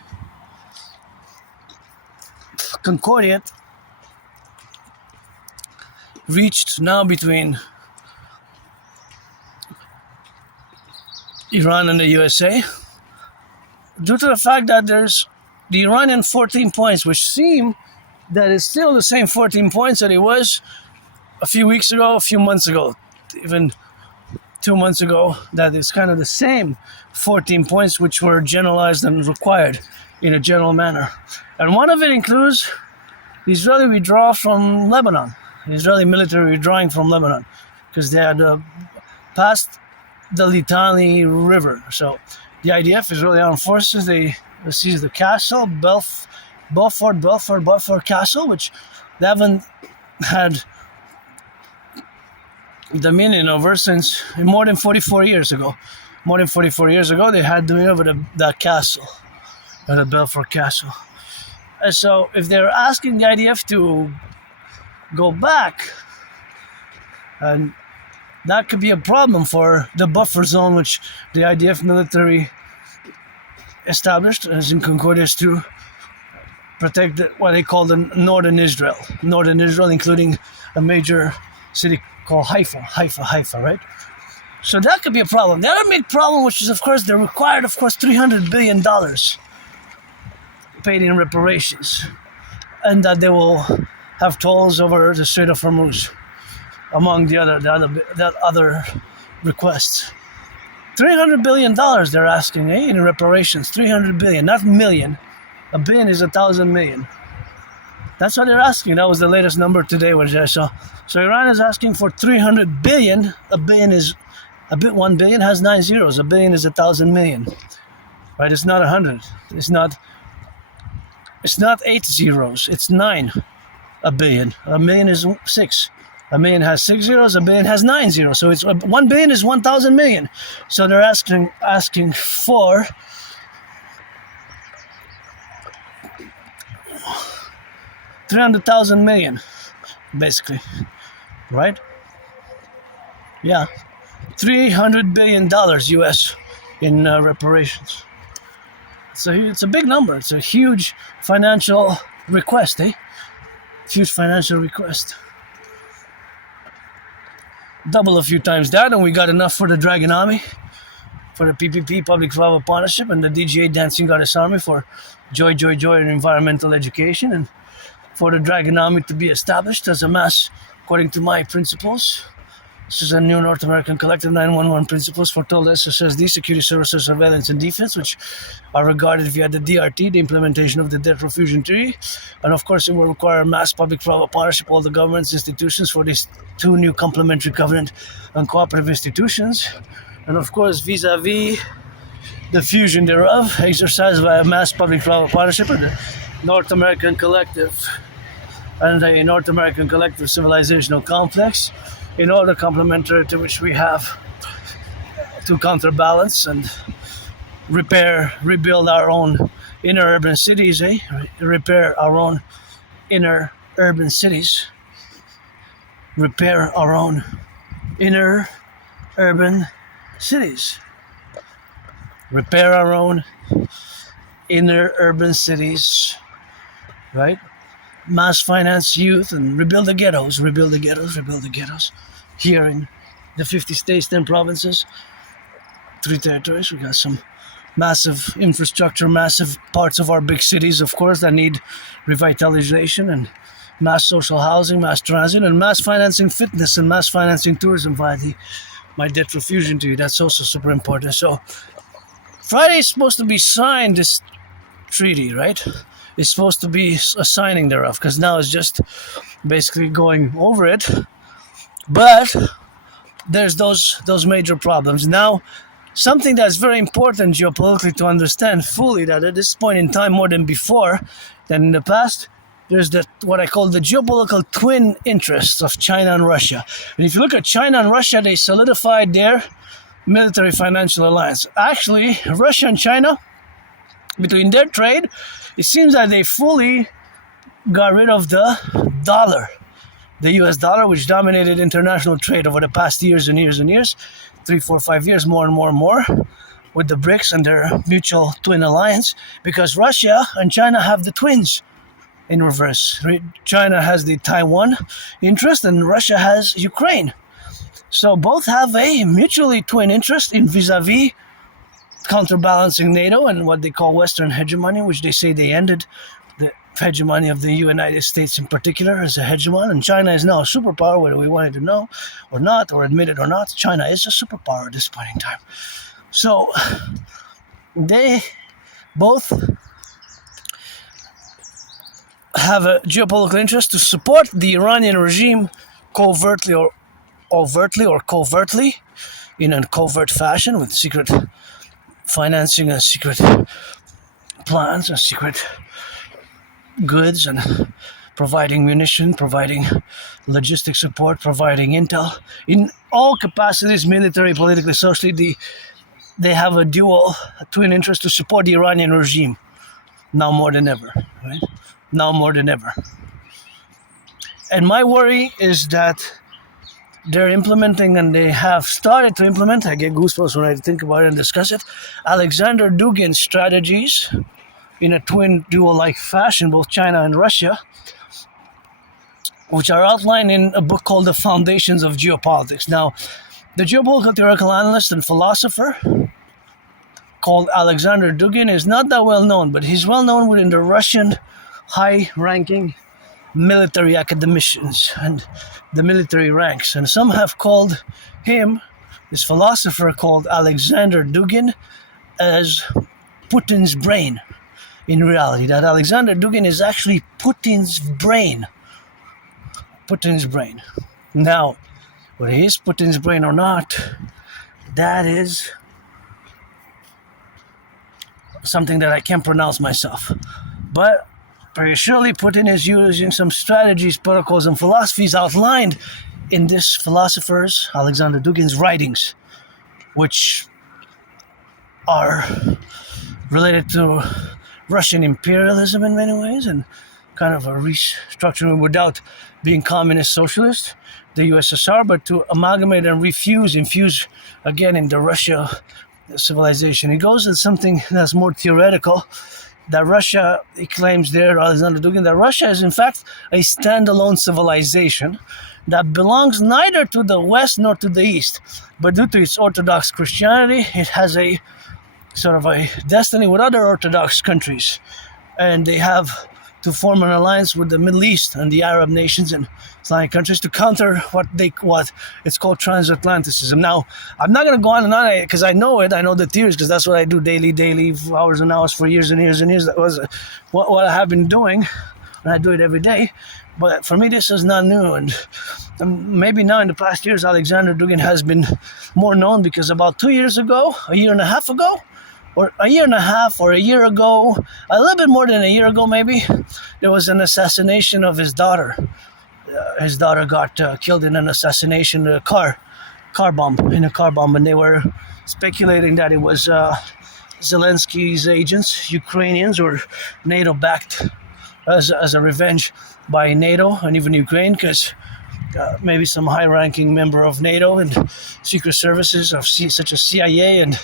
Concordiate reached now between Iran and the USA, due to the fact that there's the Iranian 14 points, which seem that it's still the same 14 points that it was a few weeks ago, a few months ago, even 2 months ago, that it's kind of the same 14 points which were generalized and required in a general manner. And one of it includes the Israeli withdrawal from Lebanon, the Israeli military withdrawing from Lebanon, because they had passed the Litani River. So the IDF, Israeli Armed Forces, they seized the castle, Balfour Castle, which they haven't had dominion over since more than 44 years ago. More than 44 years ago, they had dominion over that castle, the Balfour Castle. And so if they're asking the IDF to go back, and that could be a problem for the buffer zone which the IDF military established as in Concordias to protect what they call the northern Israel, including a major city called Haifa, right? So that could be a problem. The other big problem, which is, of course, they're required, of course, $300 billion paid in reparations, and that they will have tolls over the Strait of Hormuz, among the other requests. $300 billion they're asking in reparations. $300 billion, not million. A billion is 1,000 million. That's what they're asking. That was the latest number today, which I saw. So Iran is asking for 300 billion. A billion is 1 billion has 9 zeros. A billion is 1,000 million. Right? It's not 100. It's not 8 zeros. It's 9. A billion. A million is 6. A million has 6 zeros. A billion has 9 zeros. So it's 1 billion is 1,000 million. So they're asking for 300,000 million, basically, right? Yeah, $300 billion US in reparations. So it's a big number. It's a huge financial request, Huge financial request. Double a few times that, and we got enough for the Dragon Army, for the PPP, Public-Private Partnership, and the DGA Dancing Goddess Army for joy, and environmental education, and for the Dragon Army to be established as a mass according to my principles. This is a new North American Collective 911 principles for total SSSD, security services, surveillance, and defense, which are regarded via the DRT, the implementation of the debt profusion theory. And of course, it will require mass public-private partnership, all the governments, institutions for these 2 new complementary covenant and cooperative institutions. And of course, vis-a-vis the fusion thereof, exercised by a mass public-private partnership and the North American Collective and a North American Collective civilizational complex, in order complementary to which we have to counterbalance and rebuild our own inner urban cities, repair our own inner urban cities, repair our own inner urban cities, repair our own inner urban cities, right? Mass finance youth and rebuild the ghettos, rebuild the ghettos, rebuild the ghettos. Here in the 50 states, 10 provinces, 3 territories, we got some massive infrastructure, massive parts of our big cities, of course, that need revitalization, and mass social housing, mass transit, and mass financing fitness, and mass financing tourism via my debt refusion to you. That's also super important. So Friday is supposed to be signed, this treaty, right? It's supposed to be a signing thereof, because now it's just basically going over it. But there's those major problems. Now, something that's very important geopolitically to understand fully, that at this point in time, more than before, than in the past, there's what I call the geopolitical twin interests of China and Russia. And if you look at China and Russia, they solidified their military financial alliance. Actually, Russia and China, between their trade, it seems that they fully got rid of the dollar, the US dollar, which dominated international trade over the past years and years and years, 3, 4, 5 years, more and more and more, with the BRICS and their mutual twin alliance, because Russia and China have the twins in reverse. China has the Taiwan interest and Russia has Ukraine. So both have a mutually twin interest in vis-a-vis counterbalancing NATO and what they call Western hegemony, which they say they ended the hegemony of the United States in particular as a hegemon. And China is now a superpower, whether we wanted to know or not, or admit it or not. China is a superpower at this point in time. So they both have a geopolitical interest to support the Iranian regime covertly or overtly or covertly, in a covert fashion, with secret financing and secret plans and secret goods, and providing munition, providing logistic support, providing intel. In all capacities, military, politically, socially, they have a twin interest to support the Iranian regime, now more than ever, right? Now more than ever. And my worry is that they're implementing, and they have started to implement, I get goosebumps when I think about it and discuss it, Alexander Dugin's strategies in a twin dual-like fashion, both China and Russia, which are outlined in a book called The Foundations of Geopolitics. Now, the geopolitical theoretical analyst and philosopher called Alexander Dugin is not that well known, but he's well known within the Russian high-ranking military academicians and the military ranks. And some have called him, this philosopher called Alexander Dugin, as Putin's brain. In reality, that Alexander Dugin is actually Putin's brain. Putin's brain. Now, whether he is Putin's brain or not, that is something that I can't pronounce myself. But very surely Putin is using some strategies, protocols, and philosophies outlined in this philosopher's, Alexander Dugin's, writings, which are related to Russian imperialism in many ways, and kind of a restructuring without being communist socialist, the USSR, but to amalgamate and infuse again in the Russia civilization. He goes with something that's more theoretical, that Russia, he claims there, Alexander Dugin, that Russia is in fact a standalone civilization that belongs neither to the West nor to the East, but due to its Orthodox Christianity, it has a sort of a destiny with other Orthodox countries, and they have to form an alliance with the Middle East and the Arab nations and Islamic countries to counter what it's called transatlanticism. Now, I'm not going to go on and on because I know the theories, because that's what I do daily, hours and hours for years and years and years. That was what I have been doing, and I do it every day. But for me, this is not new, and maybe now in the past years, Alexander Dugin has been more known because about 2 years ago, a year and a half ago, or a year and a half, or a year ago, a little bit more than a year ago maybe, there was an assassination of his daughter. His daughter got killed in an assassination, a car bomb, and they were speculating that it was Zelensky's agents, Ukrainians, were NATO-backed as a revenge by NATO and even Ukraine, because maybe some high-ranking member of NATO and secret services of such as CIA and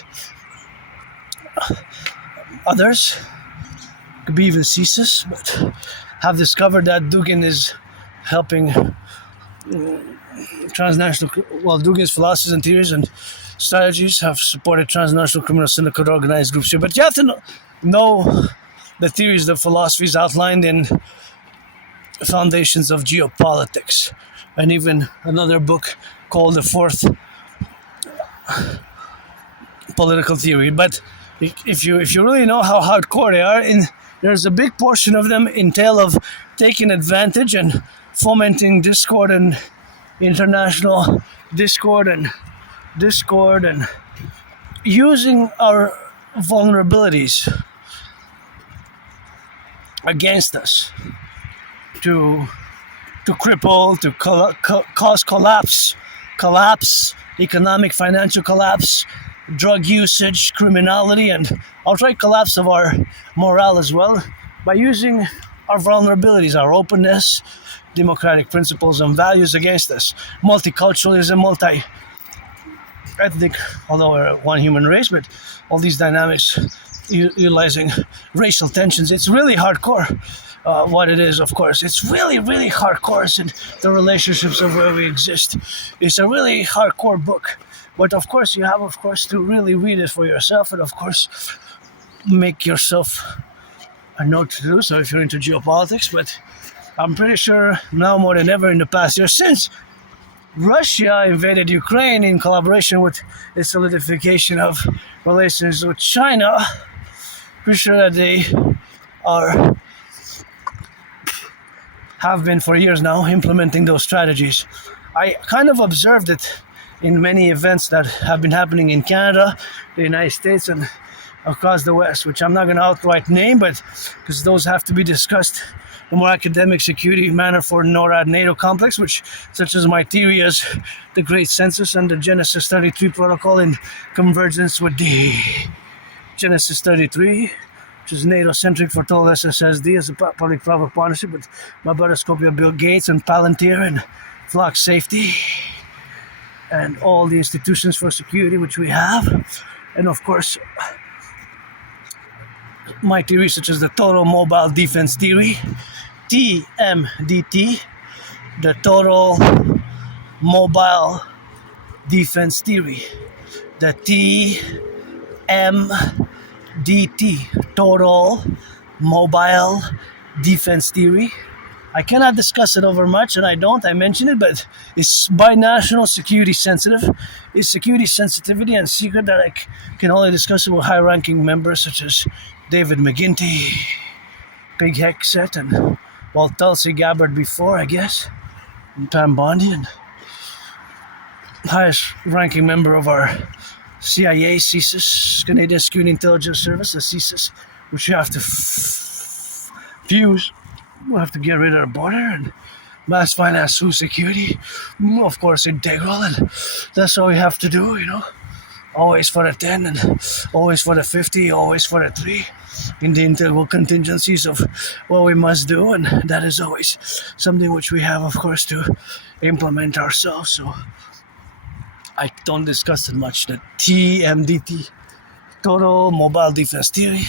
others, could be even CSIS, but have discovered that Dugin is helping Dugin's philosophies and theories and strategies have supported transnational criminal syndicate organized groups here. But you have to know the theories, the philosophies outlined in Foundations of Geopolitiks, and even another book called The Fourth Political Theory. But if you really know how hardcore they are, there's a big portion of them entail of taking advantage and fomenting discord and international discord and using our vulnerabilities against us to cripple, to cause collapse, economic, financial collapse, drug usage, criminality, and outright collapse of our morale as well, by using our vulnerabilities, our openness, democratic principles and values against us. Multiculturalism, multi-ethnic, although we're one human race, but all these dynamics utilizing racial tensions. It's really hardcore. What it is, of course. It's really, really hardcore in the relationships of where we exist. It's a really hardcore book. But of course, you have, to really read it for yourself and, of course, make yourself a note to do so if you're into geopolitics. But I'm pretty sure now more than ever in the past year, since Russia invaded Ukraine in collaboration with its solidification of relations with China, pretty sure that they have been for years now implementing those strategies. I kind of observed it in many events that have been happening in Canada, the United States, and across the West, which I'm not going to outright name, but because those have to be discussed in more academic security manner for NORAD NATO complex, which, such as my theory as the Great Census and the Genesis 33 protocol in convergence with the Genesis 33, which is NATO-centric for total SSSD as a public-private partnership with my brother Scorpio Bill Gates and Palantir and Flock Safety and all the institutions for security which we have. And of course, my theory such as the Total Mobile Defense Theory, TMDT, the Total Mobile Defense Theory, the TMDT, Total Mobile Defense Theory. I cannot discuss it over much, and I mention it, but it's binational security sensitive. It's security sensitivity and secret that I can only discuss it with high-ranking members such as David McGinty, Big Hexet, and Tulsi Gabbard before, I guess, and Pam Bondi, and highest-ranking member of our CIA, CSIS, Canadian Security Intelligence Service, the CSIS, which you have to fuse. We'll have to get rid of our border and mass finance through security. Of course, integral, and that's all we have to do, Always for the 10 and always for the 50, always for the 3 in the integral contingencies of what we must do, and that is always something which we have, of course, to implement ourselves. So I don't discuss it much. The TMDT, Total Mobile Defense Theory,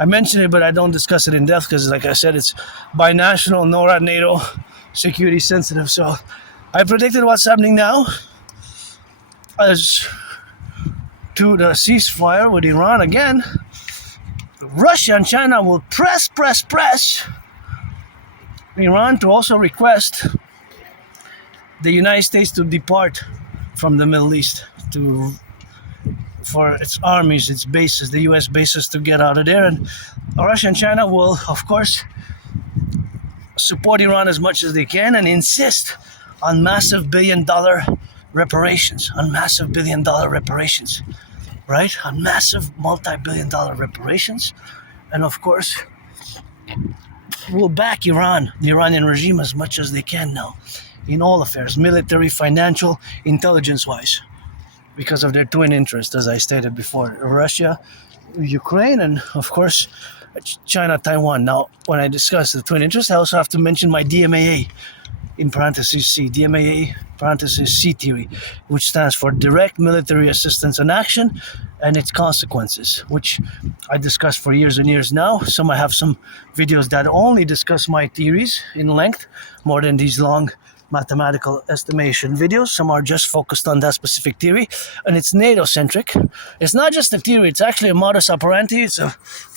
I mention it, but I don't discuss it in depth because, like I said, it's binational, NORAD, NATO, security sensitive. So I predicted what's happening now as to the ceasefire with Iran again. Russia and China will press Iran to also request the United States to depart from the Middle East for its armies, its bases, the U.S. bases to get out of there. And Russia and China will, of course, support Iran as much as they can and insist on massive billion-dollar reparations, right? On massive multi-billion-dollar reparations. And, of course, will back Iran, the Iranian regime, as much as they can now in all affairs, military, financial, intelligence-wise. because of their twin interests, as I stated before, Russia, Ukraine, and of course China, Taiwan. Now, when I discuss the twin interests, I also have to mention my DMAA, in parentheses C, DMAA, parentheses C theory, which stands for Direct Military Assistance in Action and its Consequences, which I discussed for years and years now. I have some videos that only discuss my theories in length, more than these long mathematical estimation videos. Some are just focused on that specific theory, and it's NATO-centric. It's not just a theory, it's actually a modus operandi, it's a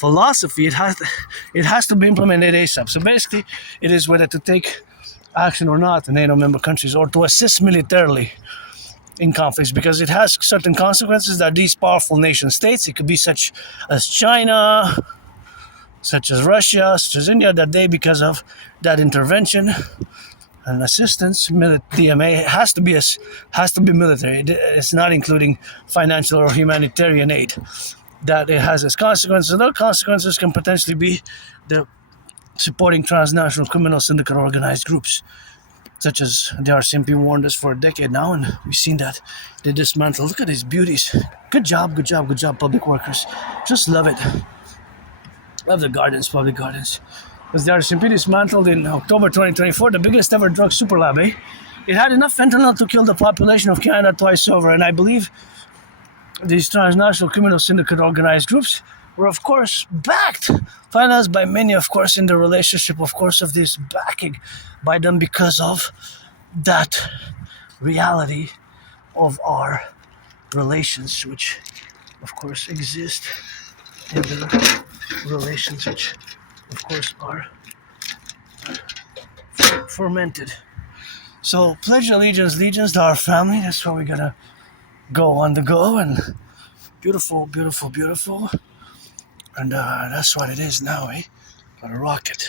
philosophy. It has to be implemented ASAP. So basically, it is whether to take action or not in NATO member countries, or to assist militarily in conflicts, because it has certain consequences that these powerful nation states, it could be such as China, such as Russia, such as India, that they, because of that intervention and assistance, DMA has to be military. It's not including financial or humanitarian aid. That it has its consequences. Those consequences can potentially be the supporting transnational criminal syndicate organized groups, such as the R.C.M.P. warned us for a decade now, and we've seen that they dismantle. Look at these beauties. Good job, public workers. Just love it. Love the gardens, public gardens. As the R.C.M.P. dismantled in October 2024, the biggest ever drug super lab, it had enough fentanyl to kill the population of Canada twice over, and I believe these transnational criminal syndicate organized groups were, of course, backed, financed by many, of course, in the relationship, of course, of this backing by them, because of that reality of our relations, which, of course, exist in the relations which, of course, are fermented. So, pledge allegiance to our family. That's where we're gonna go on the go, and beautiful. And that's what it is now, Gotta rock it.